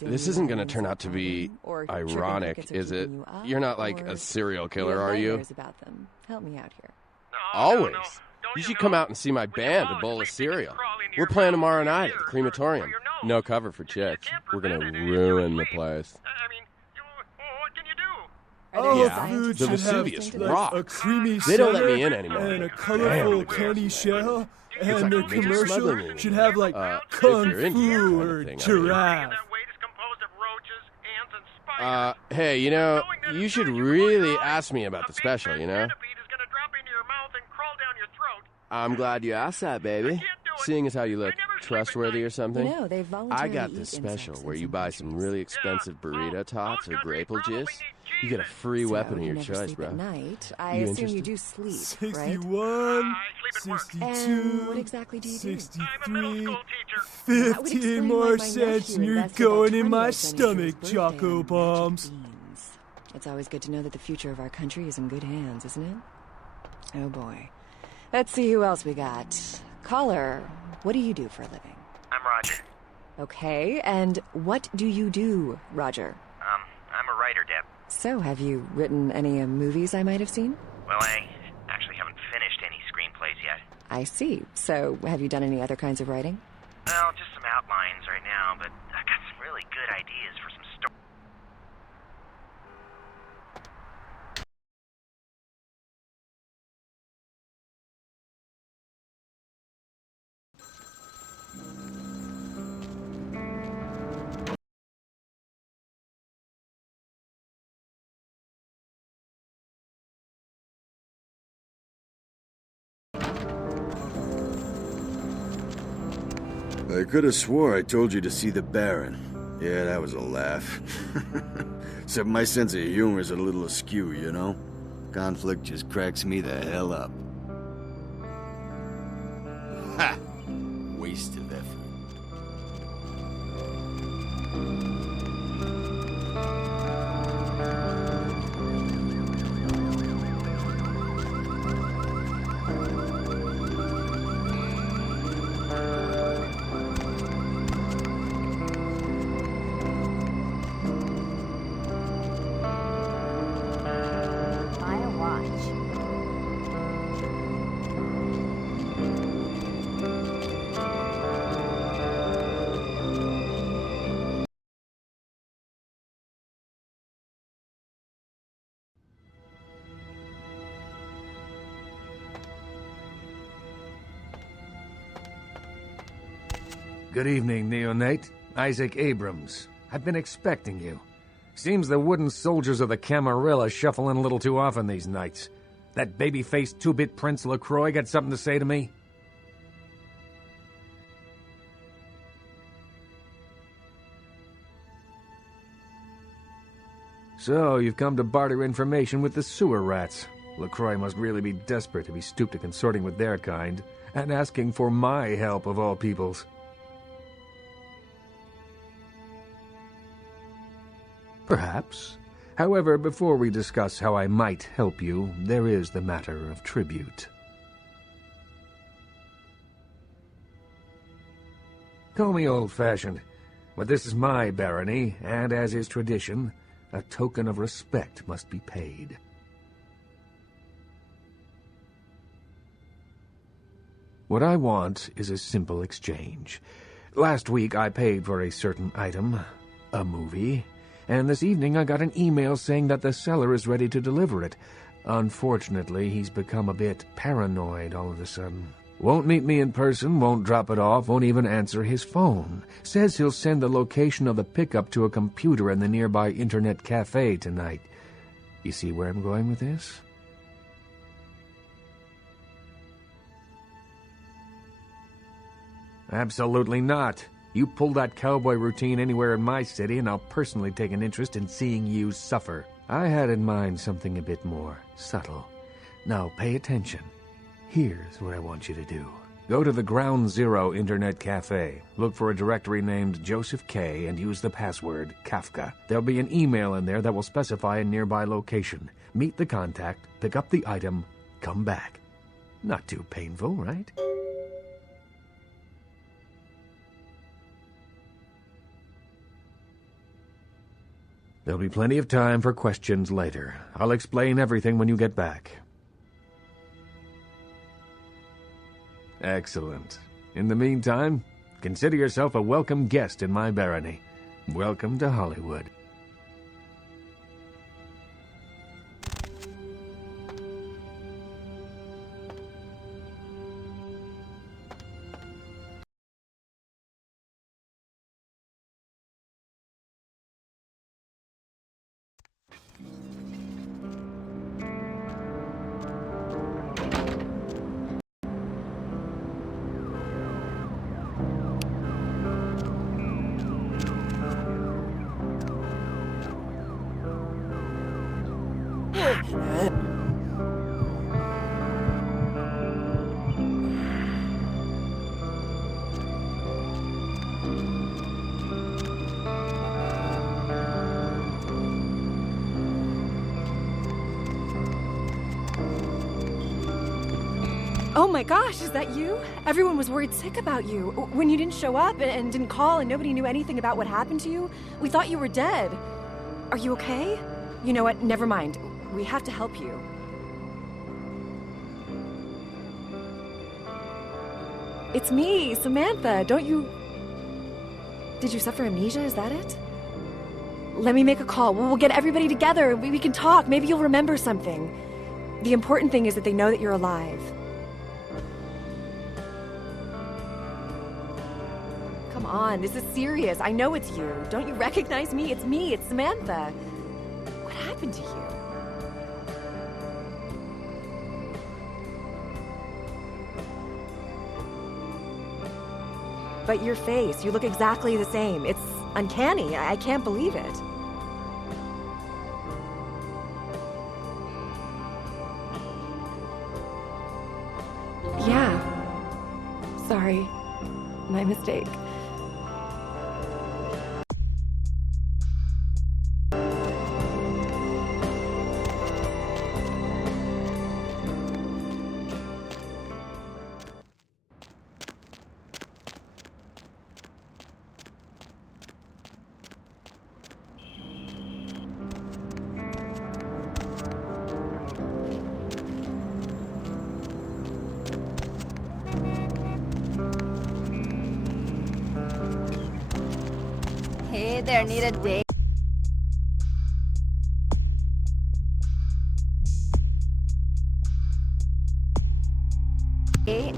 This isn't gonna turn out to be ironic, is it? You're not like a serial killer, are you? About them. Help me out here. Always. You should come out and see my band, A Bowl of Cereal. We're playing tomorrow night at the crematorium. No cover for chicks. We're gonna ruin the place. All food the should Vesuvius have rocks. a creamy They don't let center me in anymore. and a colorful candy shell. It's And like their a major commercial smuggling ring. should have like If kung you're into that fu kind of or thing, I mean. giraffe. Hey, you know, you should really ask me about the special, you know? I'm glad you asked that, baby. Seeing as how you look trustworthy or something, You know, they I voluntarily got this eat special insects where in you some buy some really expensive burrito tots or grapple juice. You get a free weapon of you your never choice, sleep bro. at night. I You assume interested? you do sleep, right? 61, And 62, what exactly do you do? 63, That would 15 explain more why my cents and nephew you're invested that going in 20 my I sent you for his stomach, birthday Choco on magic Bombs. beans. It's always good to know that the future of our country is in good hands, isn't it? Oh boy. Let's see who else we got. Caller, what do you do for a living? I'm Roger. Okay, and what do you do, Roger? I'm a writer, Deb. So, have you written any movies I might have seen? Well, I actually haven't finished any screenplays yet. I see. So, have you done any other kinds of writing? Well, just some outlines right now, but I've got some really good ideas for some stories. I could have swore I told you to see the Baron. Yeah, that was a laugh. Except my sense of humor is a little askew, you know? Conflict just cracks me the hell up. Ha! Waste of effort. Good evening, neonate. Isaac Abrams. I've been expecting you. Seems the wooden soldiers of the Camarilla shuffle in a little too often these nights. That baby-faced two-bit Prince Lacroix got something to say to me? So, you've come to barter information with the sewer rats. Lacroix must really be desperate if he stooped to consorting with their kind, and asking for my help of all peoples. Perhaps. However, before we discuss how I might help you, there is the matter of tribute. Call me old-fashioned, but this is my barony, and as is tradition, a token of respect must be paid. What I want is a simple exchange. Last week I paid for a certain item, a movie, and this evening I got an email saying that the seller is ready to deliver it. Unfortunately, he's become a bit paranoid all of a sudden. Won't meet me in person, won't drop it off, won't even answer his phone. Says he'll send the location of the pickup to a computer in the nearby internet cafe tonight. You see where I'm going with this? Absolutely not. You pull that cowboy routine anywhere in my city, and I'll personally take an interest in seeing you suffer. I had in mind something a bit more subtle. Now, pay attention. Here's what I want you to do. Go to the Ground Zero Internet Cafe. Look for a directory named Joseph K. and use the password Kafka. There'll be an email in there that will specify a nearby location. Meet the contact, pick up the item, come back. Not too painful, right? There'll be plenty of time for questions later. I'll explain everything when you get back. Excellent. In the meantime, consider yourself a welcome guest in my barony. Welcome to Hollywood. Oh my gosh, is that you? Everyone was worried sick about you. When you didn't show up and didn't call and nobody knew anything about what happened to you, we thought you were dead. Are you okay? You know what? Never mind. We have to help you. It's me, Samantha. Don't you... Did you suffer amnesia? Is that it? Let me make a call. We'll get everybody together. We can talk. Maybe you'll remember something. The important thing is that they know that you're alive. Come on, this is serious. I know it's you. Don't you recognize me? It's me. It's Samantha. What happened to you? But your face, you look exactly the same. It's uncanny. I can't believe it. sorry. My mistake. Hey there, need a date? Hey.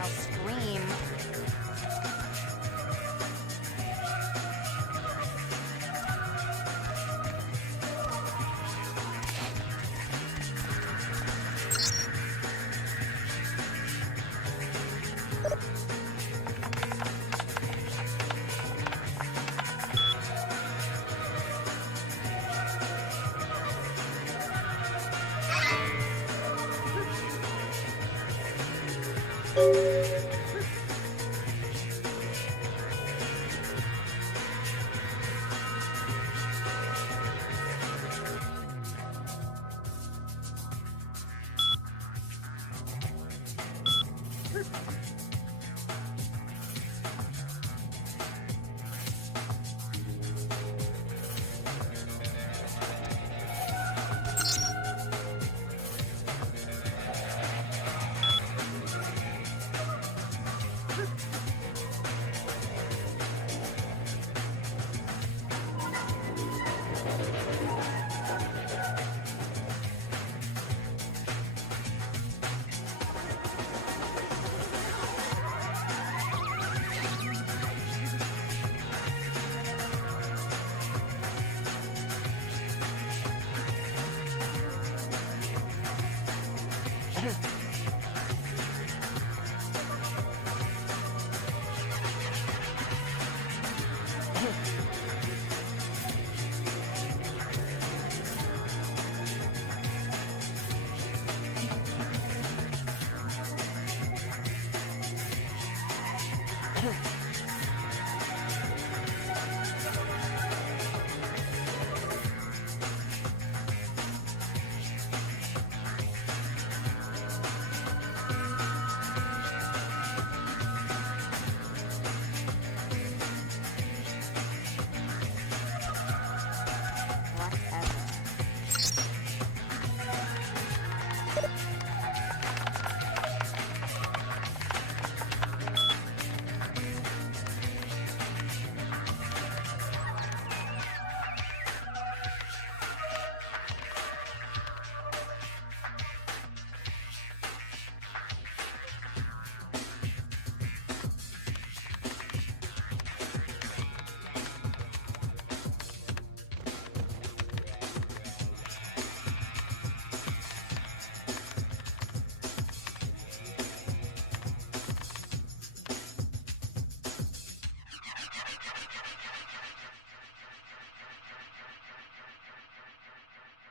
I'll scream.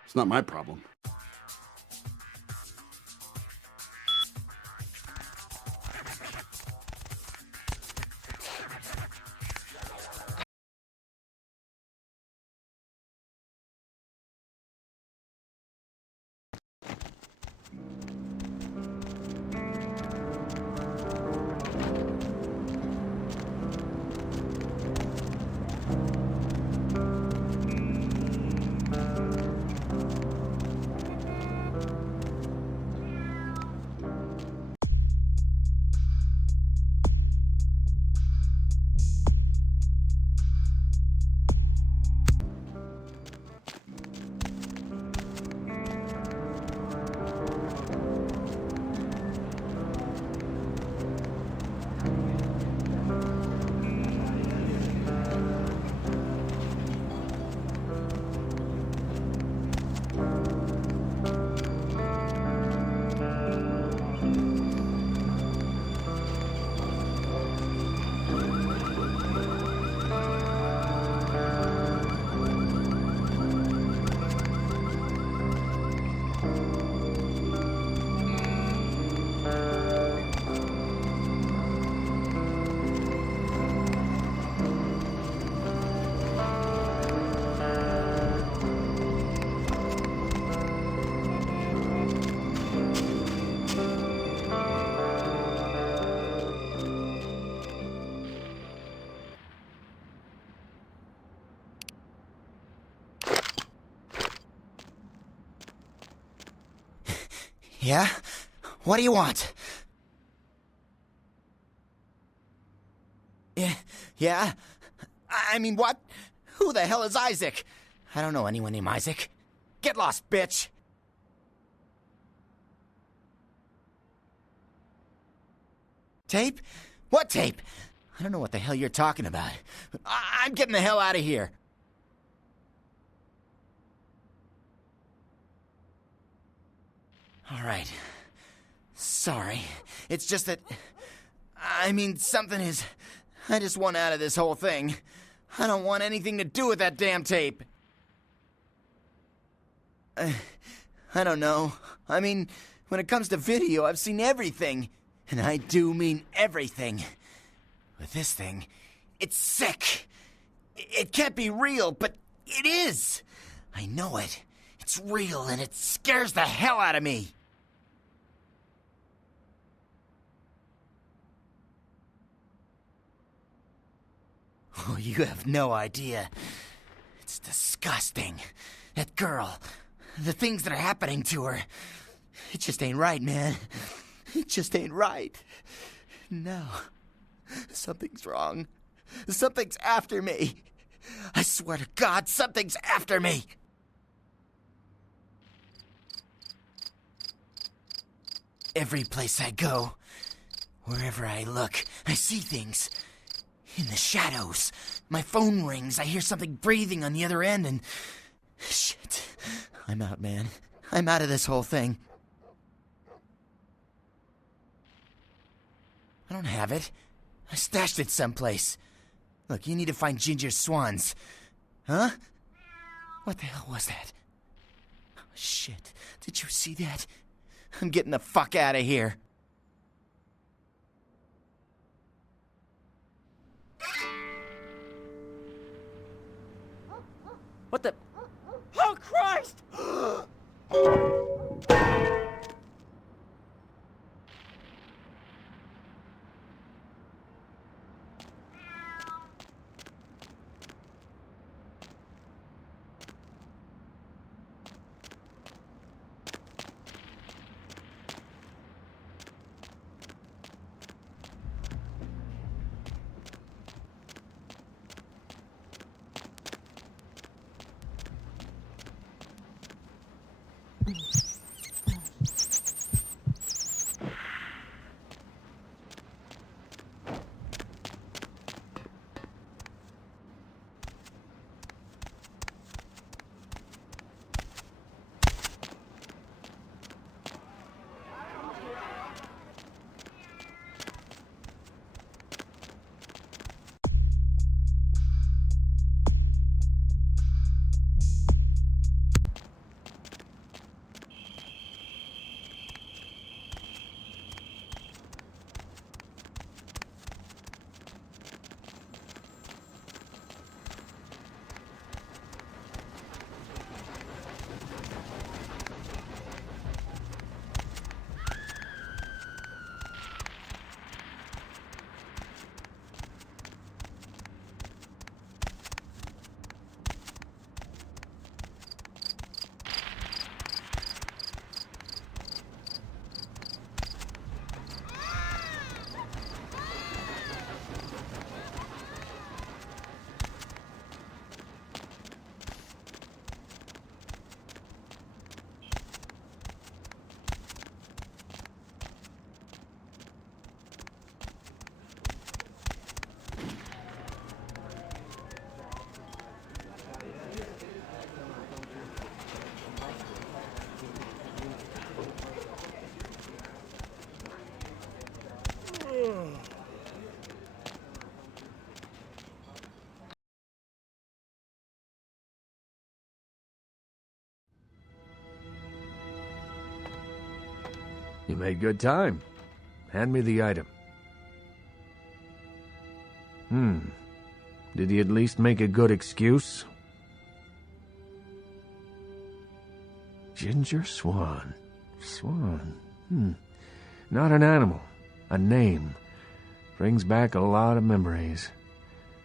It's not my problem. Yeah? What do you want? Yeah? I mean, what? Who the hell is Isaac? I don't know anyone named Isaac. Get lost, bitch! Tape? What tape? I don't know what the hell you're talking about. I'm getting the hell out of here. All right. Sorry. It's just that... I mean, something is... I just want out of this whole thing. I don't want anything to do with that damn tape. I don't know. I mean, when it comes to video, I've seen everything. And I do mean everything. With this thing, it's sick. It can't be real, but it is. I know it. It's real, and it scares the hell out of me. Oh, you have no idea. It's disgusting. That girl. The things that are happening to her. It just ain't right, man. It just ain't right. No. Something's wrong. Something's after me. I swear to God, something's after me. Every place I go, wherever I look, I see things. In the shadows. My phone rings. I hear something breathing on the other end and... Shit. I'm out, man. I'm out of this whole thing. I don't have it. I stashed it someplace. Look, you need to find Ginger's swans. Huh? What the hell was that? Oh, shit. Did you see that? I'm getting the fuck out of here. What the? Oh, Christ! You made good time. Hand me the item. Did he at least make a good excuse? Ginger Swan. Swan. Not an animal. A name. Brings back a lot of memories.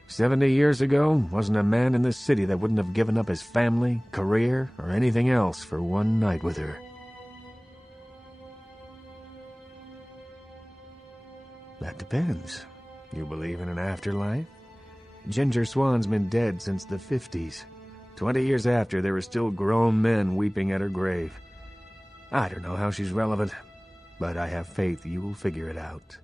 70 years ago, wasn't a man in this city that wouldn't have given up his family, career, or anything else for one night with her. That depends. You believe in an afterlife? Ginger Swan's been dead since the 50s. 20 years after, there were still grown men weeping at her grave. I don't know how she's relevant, but I have faith you will figure it out.